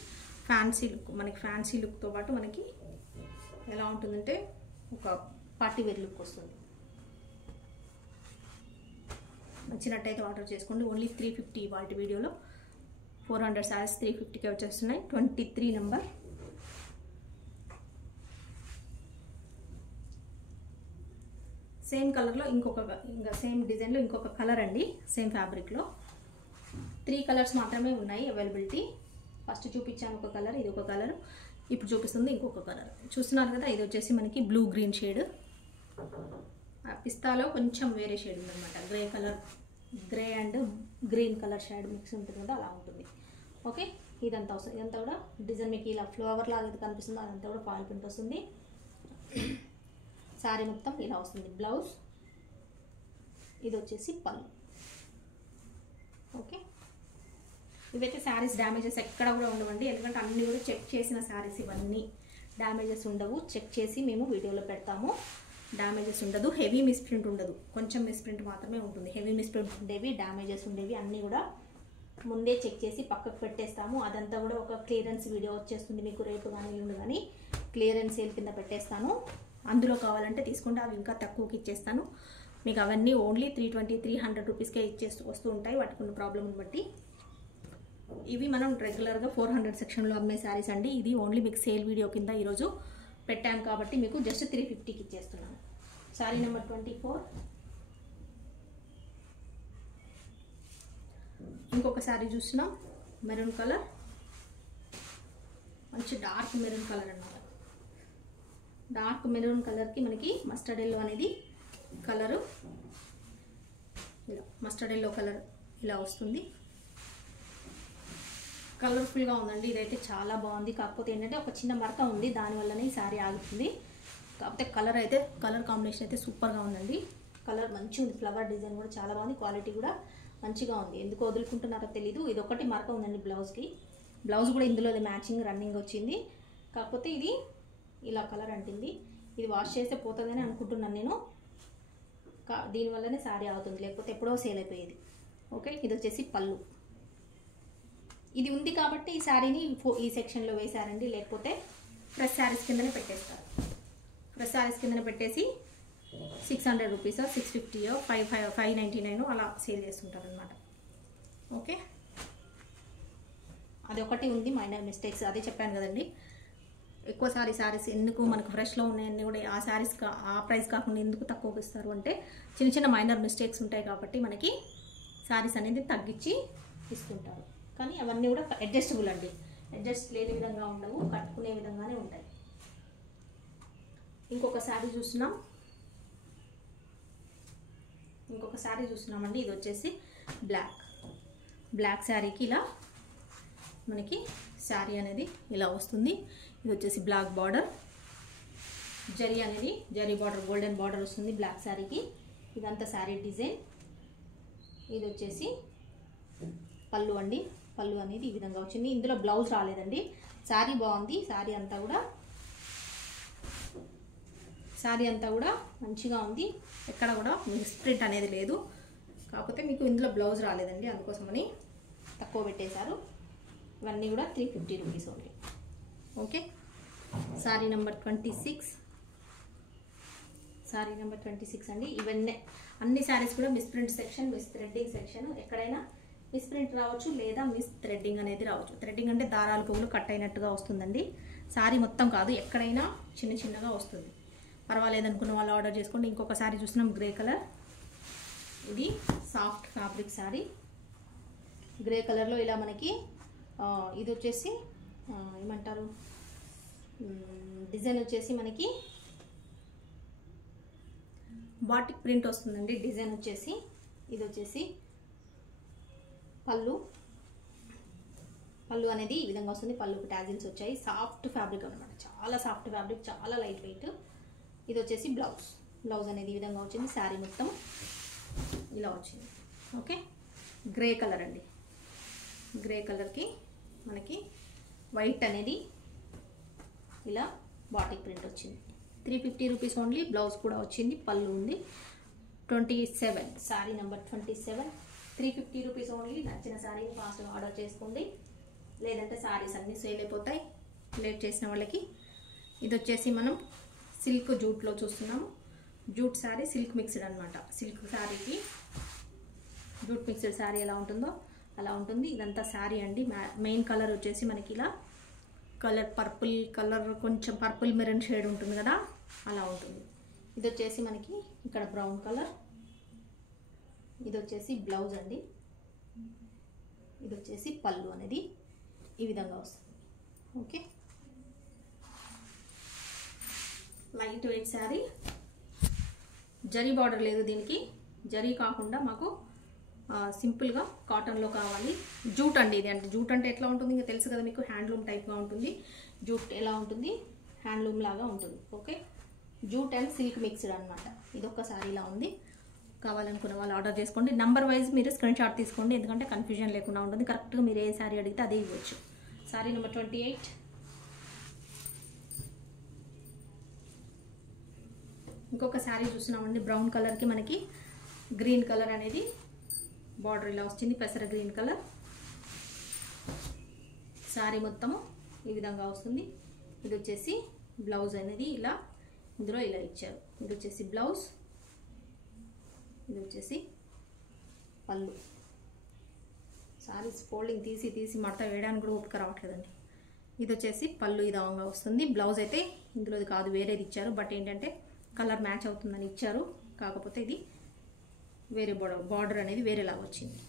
ఫ్యాన్సీ లుక్, మనకి ఫ్యాన్సీ లుక్తో పాటు మనకి ఎలా ఉంటుందంటే ఒక పార్టీ వేర్ లుక్ వస్తుంది. నచ్చినట్టయితే ఆర్డర్ చేసుకోండి. ఓన్లీ 350 వాటి వీడియోలో 400 శారీస్ 350కే వచ్చేస్తున్నాయి. 23 నెంబర్. సేమ్ కలర్లో ఇంకా సేమ్ డిజైన్లో ఇంకొక కలర్ అండి. సేమ్ ఫ్యాబ్రిక్లో 3 కలర్స్ మాత్రమే ఉన్నాయి అవైలబిలిటీ. ఫస్ట్ చూపించాను ఒక కలర్, ఇది ఒక కలర్, ఇప్పుడు చూపిస్తుంది ఇంకొక కలర్. చూస్తున్నారు కదా, ఇది వచ్చేసి మనకి బ్లూ గ్రీన్ షేడ్. పిస్తాలో కొంచెం వేరే షేడ్ ఉందన్నమాట. Grey colour, grey and green colour shade mix ఉంటుంది కదా, అలా ఉంటుంది. ఓకే, ఇదంతా వస్తుంది. ఇదంతా కూడా డిజైన్ మీకు ఇలా ఫ్లవర్ లాగా అయితే కనిపిస్తుందో అదంతా కూడా ఫాయిల్ ప్రింట్ వస్తుంది. శారీ మొత్తం ఇలా వస్తుంది. బ్లౌజ్, ఇది వచ్చేసి పళ్ళు. ఓకే, ఇవైతే శారీస్ డ్యామేజెస్ ఎక్కడ కూడా ఉండవండి. ఎందుకంటే అన్నీ కూడా చెక్ చేసిన శారీస్, ఇవన్నీ డ్యామేజెస్ ఉండవు. చెక్ చేసి మేము వీడియోలో పెడతాము. డ్యామేజెస్ ఉండదు, హెవీ మిస్ప్రింట్ ఉండదు, కొంచెం మిస్ప్రింట్ మాత్రమే ఉంటుంది. హెవీ మిస్ప్రింట్ ఉండేవి, డ్యామేజెస్ ఉండేవి అన్నీ కూడా ముందే చెక్ చేసి పక్కకు పెట్టేస్తాము. అదంతా కూడా ఒక క్లియరెన్స్ వీడియో వచ్చేస్తుంది మీకు. రేపు కానీ ఎల్లుండి కానీ క్లియరెన్స్ సేల్ కింద పెట్టేస్తాను. అందులో కావాలంటే తీసుకుంటే అవి ఇంకా తక్కువకి ఇచ్చేస్తాను మీకు. అవన్నీ ఓన్లీ 320, 300 రూపీస్కే వస్తూ ఉంటాయి, వాటికి ఉన్న ప్రాబ్లమ్ని బట్టి. ఇవి మనం రెగ్యులర్గా 400 సెక్షన్లో అమ్మే శారీస్ అండి. ఇది ఓన్లీ మీకు సేల్ వీడియో కింద ఈరోజు పెట్టాను కాబట్టి మీకు జస్ట్ 350కి ఇచ్చేస్తున్నాను. శారీ నెంబర్ 24. ఇంకొక శారీ చూస్తున్నాం, మెరూన్ కలర్, మంచి డార్క్ మెరూన్ కలర్ అన్నమాట. డార్క్ మెరూన్ కలర్కి మనకి మస్టర్డ్ ఎల్లో అనేది కలరు, ఇలా మస్టర్డ్ ఎల్లో కలర్ ఇలా వస్తుంది. కలర్ఫుల్గా ఉందండి. ఇదైతే చాలా బాగుంది. కాకపోతే ఏంటంటే ఒక చిన్న మరక ఉంది, దానివల్లనే ఈ శారీ ఆగుతుంది. కాకపోతే కలర్ కాంబినేషన్ అయితే సూపర్గా ఉందండి. కలర్ మంచిగా ఉంది, ఫ్లవర్ డిజైన్ కూడా చాలా బాగుంది, క్వాలిటీ కూడా మంచిగా ఉంది. ఎందుకు వదులుకుంటున్నారో తెలీదు. ఇది ఒకటి మరక ఉందండి బ్లౌజ్కి. బ్లౌజ్ కూడా ఇందులో మ్యాచింగ్ రన్నింగ్ వచ్చింది. కాకపోతే ఇది ఇలా కలర్ అంటింది. ఇది వాష్ చేస్తే పోతుందని అనుకుంటున్నాను నేను. దీనివల్లనే శారీ అవుతుంది, లేకపోతే ఎప్పుడో సేల్ అయిపోయేది. ఓకే, ఇది వచ్చేసి పళ్ళు. ఇది ఉంది కాబట్టి ఈ శారీని ఈ సెక్షన్లో వేశారండి, లేకపోతే ఫ్రెష్ శారీస్ కిందనే పెట్టేస్తారు. ఫ్రెష్ శారీస్ కిందనే పెట్టేసి 600 రూపీస్, 650, 599 అలా సేల్ చేస్తుంటారు అనమాట. ఓకే, అది ఒకటి ఉంది మైనర్ మిస్టేక్స్. అదే చెప్పాను కదండి, ఎక్కువ శారీస్ ఎందుకు మనకు ఫ్రెష్లో ఉన్నాయన్నీ కూడా ఆ శారీస్ ఆ ప్రైస్ కాకుండా ఎందుకు తక్కువకి ఇస్తారు అంటే చిన్న చిన్న మైనర్ మిస్టేక్స్ ఉంటాయి కాబట్టి మనకి శారీస్ అనేది తగ్గించి ఇస్తుంటారు. కానీ అవన్నీ కూడా అడ్జస్టబుల్ అండి, అడ్జస్ట్ లేని విధంగా ఉండవు, కట్టుకునే విధంగానే ఉంటాయి. ఇంకొక శారీ చూస్తున్నామండి. ఇది వచ్చేసి బ్లాక్ శారీకి ఇలా మనకి శారీ అనేది ఇలా వస్తుంది. ఇది వచ్చేసి black border, zari border, golden border వస్తుంది బ్లాక్ శారీకి. ఇదంతా శారీ డిజైన్. ఇది వచ్చేసి పళ్ళు అండి. పళ్ళు అనేది ఈ విధంగా వచ్చింది. ఇందులో బ్లౌజ్ రాలేదండి. శారీ బాగుంది. శారీ అంతా కూడా మంచిగా ఉంది. ఎక్కడ కూడా మిస్ప్రింట్ అనేది లేదు. కాకపోతే మీకు ఇందులో బ్లౌజ్ రాలేదండి, అందుకోసమని తక్కువ పెట్టేశారు. ఇవన్నీ కూడా 350 rupees only. Okay, sorry number 26. Sorry number 26 అండి. ఇవన్నీ అన్ని శారీస్ కూడా miss print section, miss threading section. ఎక్కడైనా మిస్ ప్రింట్ రావచ్చు లేదా మిస్ థ్రెడ్డింగ్ అనేది రావచ్చు. థ్రెడ్డింగ్ అంటే దారాలు పువ్వులు కట్ అయినట్టుగా వస్తుందండి. శారీ మొత్తం కాదు, ఎక్కడైనా చిన్న చిన్నగా వస్తుంది. పర్వాలేదు అనుకున్న వాళ్ళు ఆర్డర్ చేసుకోండి. ఇంకొక శారీ చూస్తున్నాం, గ్రే కలర్. ఇది సాఫ్ట్ ఫ్యాబ్రిక్ శారీ. గ్రే కలర్లో ఇలా మనకి ఇది వచ్చేసి ఏమంటారు, డిజైన్ వచ్చేసి మనకి బాటిక్ ప్రింట్ వస్తుందండి. డిజైన్ వచ్చేసి ఇది వచ్చేసి పళ్ళు అనేది ఈ విధంగా వస్తుంది. పళ్ళుకి టాజిల్స్ వచ్చాయి. సాఫ్ట్ ఫ్యాబ్రిక్ అనమాట, చాలా సాఫ్ట్ ఫ్యాబ్రిక్, చాలా లైట్ వెయిట్. ఇది వచ్చేసి బ్లౌజ్ అనేది ఈ విధంగా వచ్చింది. శారీ మొత్తం ఇలా వచ్చింది. ఓకే, గ్రే కలర్ అండి. గ్రే కలర్కి మనకి వైట్ అనేది ఇలా బాటిక్ ప్రింట్ వచ్చింది. 350 రూపీస్ ఓన్లీ. బ్లౌజ్ కూడా వచ్చింది, పళ్ళు ఉంది. 27 శారీ నెంబర్ 27, 350 రూపీస్ ఓన్లీ. నచ్చిన శారీని ఫాస్ట్గా ఆర్డర్ చేసుకోండి, లేదంటే శారీస్ అన్నీ సేల్ అయిపోతాయి లేట్ చేసిన వాళ్ళకి. ఇది వచ్చేసి మనం సిల్క్ జూట్లో చూస్తున్నాము. జూట్ శారీ సిల్క్ మిక్స్డ్ అనమాట. సిల్క్ శారీకి జూట్ మిక్స్డ్ శారీ ఎలా ఉంటుందో అలా ఉంటుంది. ఇదంతా శారీ అండి. మెయిన్ కలర్ వచ్చేసి మనకి ఇలా కలర్ పర్పుల్ కలర్, కొంచెం పర్పుల్ మెరూన్ షేడ్ ఉంటుంది కదా, అలా ఉంటుంది. ఇది వచ్చేసి మనకి ఇక్కడ బ్రౌన్ కలర్. ఇది వచ్చేసి బ్లౌజ్ అండి. ఇది వచ్చేసి పళ్ళు అనేది ఈ విధంగా వస్తుంది. Okay, light weight sari. Zari border లేదు దీనికి. జరీ కాకుండా మాకు సింపుల్గా కాటన్లో కావాలి. జూట్ అండి ఇది. అంటే జూట్ అంటే ఎట్లా ఉంటుంది ఇంకా తెలుసు కదా మీకు, హ్యాండ్లూమ్ టైప్గా ఉంటుంది. జూట్ ఎలా ఉంటుంది, హ్యాండ్లూమ్ లాగా ఉంటుంది. Okay, jute and silk mixed అనమాట. ఇది ఒక్క శారీలా ఉంది. కావాలనుకున్న వాళ్ళు ఆర్డర్ చేసుకోండి. నంబర్ వైజ్ మీరు స్క్రీన్ షాట్ తీసుకోండి, ఎందుకంటే కన్ఫ్యూజన్ లేకుండా ఉంటుంది. కరెక్ట్గా మీరు ఏ శారీ అడిగితే అదే ఇవ్వచ్చు. శారీ నెంబర్ 28. ఇంకొక శారీ చూస్తున్నామండి. బ్రౌన్ కలర్కి మనకి గ్రీన్ కలర్ అనేది బార్డర్ ఇలా వచ్చింది, పెసర గ్రీన్ కలర్. శారీ మొత్తము ఈ విధంగా వస్తుంది. ఇది వచ్చేసి బ్లౌజ్ అనేది ఇలా ఇందులో ఇలా ఇచ్చారు. ఇది వచ్చేసి బ్లౌజ్, ఇది వచ్చేసి పళ్ళు. శారీస్ ఫోల్డింగ్ తీసి మడత వేయడానికి కూడా ఓపిక రావట్లేదండి. ఇది వచ్చేసి పళ్ళు ఈ విధంగా వస్తుంది. బ్లౌజ్ అయితే ఇందులోది కాదు, వేరేది ఇచ్చారు. బట్ ఏంటంటే కలర్ మ్యాచ్ అవుతుందని ఇచ్చారు, కాకపోతే ఇది వేరే బార్డర్ అనేది వేరేలాగా వచ్చింది.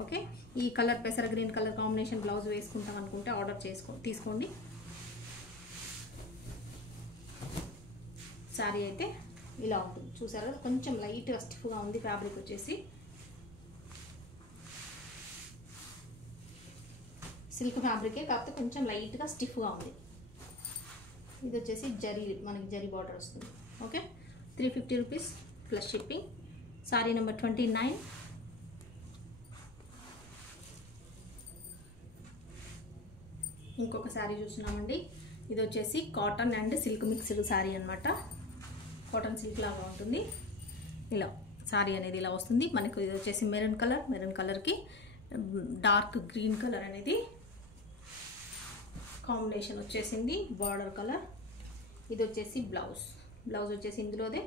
ఓకే, ఈ కలర్ పెసర గ్రీన్ కలర్ కాంబినేషన్ బ్లౌజ్ వేసుకుంటాం అనుకుంటే ఆర్డర్ తీసుకోండి. శారీ అయితే ఇలా ఉంటుంది, చూసారు కదా, కొంచెం లైట్గా స్టిఫ్గా ఉంది. ఫ్యాబ్రిక్ వచ్చేసి సిల్క్ ఫ్యాబ్రికే, కాకపోతే కొంచెం లైట్గా స్టిఫ్గా ఉంది. ఇది వచ్చేసి మనకి జరీ బార్డర్ వస్తుంది. Okay, 350 rupees plus shipping. Sari number 29. ఇంకొక శారీ చూస్తున్నామండి. ఇది వచ్చేసి cotton and silk mixed sari అనమాట. కాటన్ సిల్క్ లాగా ఉంటుంది. ఇలా శారీ అనేది ఇలా వస్తుంది మనకు. ఇది వచ్చేసి మెరూన్ కలర్కి డార్క్ గ్రీన్ కలర్ అనేది కాంబినేషన్ వచ్చేసింది. Border colour. ఇది వచ్చేసి బ్లౌజ్ వచ్చేసి ఇందులోదే.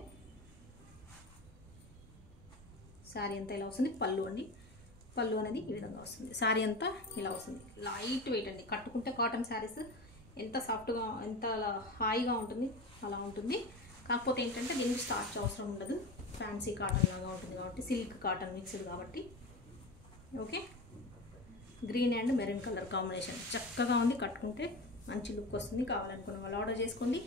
శారీ అంతా ఇలా వస్తుంది. పళ్ళు అండి, పళ్ళు అనేది ఈ విధంగా వస్తుంది. శారీ అంతా ఇలా వస్తుంది. లైట్ వెయిట్ అండి. కట్టుకుంటే కాటన్ శారీస్ ఎంత సాఫ్ట్గా ఎంత హాయిగా ఉంటుంది అలా ఉంటుంది. కాకపోతే ఏంటంటే దీనికి స్టార్చ్ అవసరం ఉండదు, ఫ్యాన్సీ కాటన్ లాగా ఉంటుంది కాబట్టి, సిల్క్ కాటన్ మిక్స్డ్ కాబట్టి. Okay, green and maroon colour combination చక్కగా ఉంది. కట్టుకుంటే మంచి లుక్ వస్తుంది. కావాలనుకున్న వాళ్ళు ఆర్డర్ చేసుకోండి.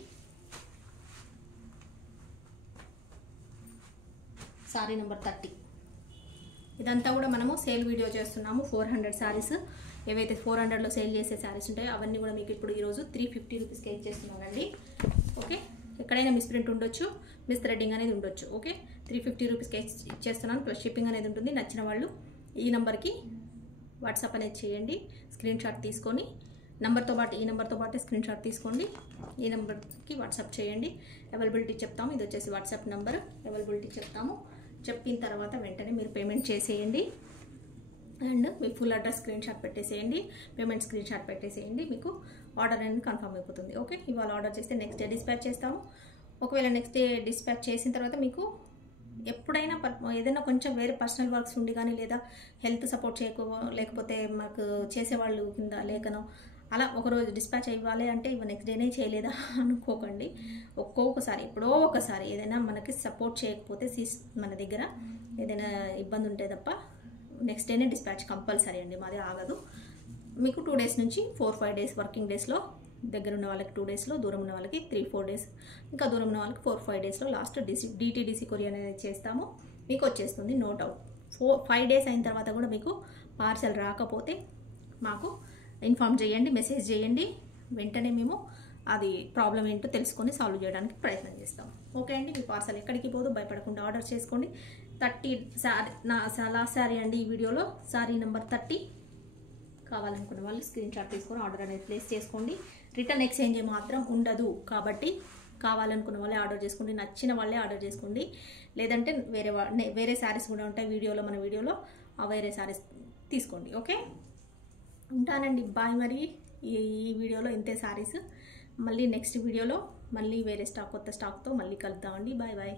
శారీ నెంబర్ 30. ఇదంతా కూడా మనము సేల్ వీడియో చేస్తున్నాము. 400 శారీస్, ఏవైతే 400లో సేల్ చేసే శారీస్ ఉంటాయో అవన్నీ కూడా మీకు ఇప్పుడు ఈరోజు 350 రూపీస్కి ఇచ్చేస్తున్నానండి. ఓకే, ఎక్కడైనా మిస్ ప్రింట్ ఉండొచ్చు, మిస్ థ్రెడ్డింగ్ అనేది ఉండొచ్చు. ఓకే, 350 రూపీస్కి ఇచ్చేస్తున్నాను. ప్లస్ షిప్పింగ్ అనేది ఉంటుంది. నచ్చిన వాళ్ళు ఈ నెంబర్కి వాట్సాప్ అనేది చేయండి. స్క్రీన్ షాట్ తీసుకొని నెంబర్తో పాటు ఈ నెంబర్తో పాటు స్క్రీన్ షాట్ తీసుకోండి. ఈ నెంబర్కి వాట్సాప్ చేయండి. అవైలబిలిటీ చెప్తాము. ఇది వచ్చేసి వాట్సాప్ నెంబర్. అవైలబిలిటీ చెప్తాము. చెప్పిన తర్వాత వెంటనే మీరు పేమెంట్ చేసేయండి. And me full address screen shot పెట్టేసేయండి, పేమెంట్ స్క్రీన్ షాట్ పెట్టేసేయండి, మీకు ఆర్డర్ అనేది కన్ఫర్మ్ అయిపోతుంది. ఓకే, ఇవాళ ఆర్డర్ చేస్తే నెక్స్ట్ డే డిస్పాచ్ చేస్తాము. ఒకవేళ నెక్స్ట్ డే డిస్పాచ్ చేసిన తర్వాత మీకు ఎప్పుడైనా ఏదైనా కొంచెం వేరే పర్సనల్ వర్క్స్ ఉండి కానీ, లేదా హెల్త్ సపోర్ట్ లేకపోతే మాకు చేసేవాళ్ళు కింద లేకనో అలా ఒకరోజు డిస్పాచ్ ఇవ్వాలి అంటే నెక్స్ట్ డేనే చేయలేదా అనుకోకండి. ఒక్కొక్కసారి ఎప్పుడో ఒకసారి ఏదైనా మనకి సపోర్ట్ చేయకపోతే మన దగ్గర ఏదైనా ఇబ్బంది ఉంటే తప్ప నెక్స్ట్ డేనే డిస్పాచ్ కంపల్సరీ అండి, మాది ఆగదు. మీకు 2 days నుంచి 4-5 days వర్కింగ్ డేస్లో, దగ్గర ఉన్న వాళ్ళకి 2 daysలో, దూరం ఉన్న వాళ్ళకి 3-4 days, ఇంకా దూరం ఉన్న వాళ్ళకి 4-5 daysలో లాస్ట్ DTDC కొరియర్ అనేది చేస్తాము, మీకు వచ్చేస్తుంది నో డౌట్. 4-5 days అయిన తర్వాత కూడా మీకు పార్సల్ రాకపోతే మాకు ఇన్ఫామ్ చేయండి, మెసేజ్ చేయండి, వెంటనే మేము అది ప్రాబ్లం ఏంటో తెలుసుకొని సాల్వ్ చేయడానికి ప్రయత్నం చేస్తాం. ఓకే అండి, మీ పార్సల్ ఎక్కడికి పోదు, భయపడకుండా ఆర్డర్ చేసుకోండి. 30 శారీ లాస్ట్ శారీ అండి ఈ వీడియోలో, శారీ నెంబర్ 30 కావాలనుకున్న వాళ్ళు స్క్రీన్ షాట్ తీసుకొని ఆర్డర్ అనేది ప్లేస్ చేసుకోండి. రిటర్న్ ఎక్స్చేంజ్ మాత్రం ఉండదు కాబట్టి కావాలనుకున్న వాళ్ళే ఆర్డర్ చేసుకోండి, నచ్చిన వాళ్ళే ఆర్డర్ చేసుకోండి. లేదంటే వేరే శారీస్ కూడా ఉంటాయి వీడియోలో, మన వీడియోలో ఆ వేరే శారీస్ తీసుకోండి. ఓకే, ఉంటానండి, బాయ్. మరి ఈ వీడియోలో ఇంతే శారీస్. మళ్ళీ నెక్స్ట్ వీడియోలో మళ్ళీ వేరే కొత్త స్టాక్తో మళ్ళీ కలుద్దామండి. Bye bye.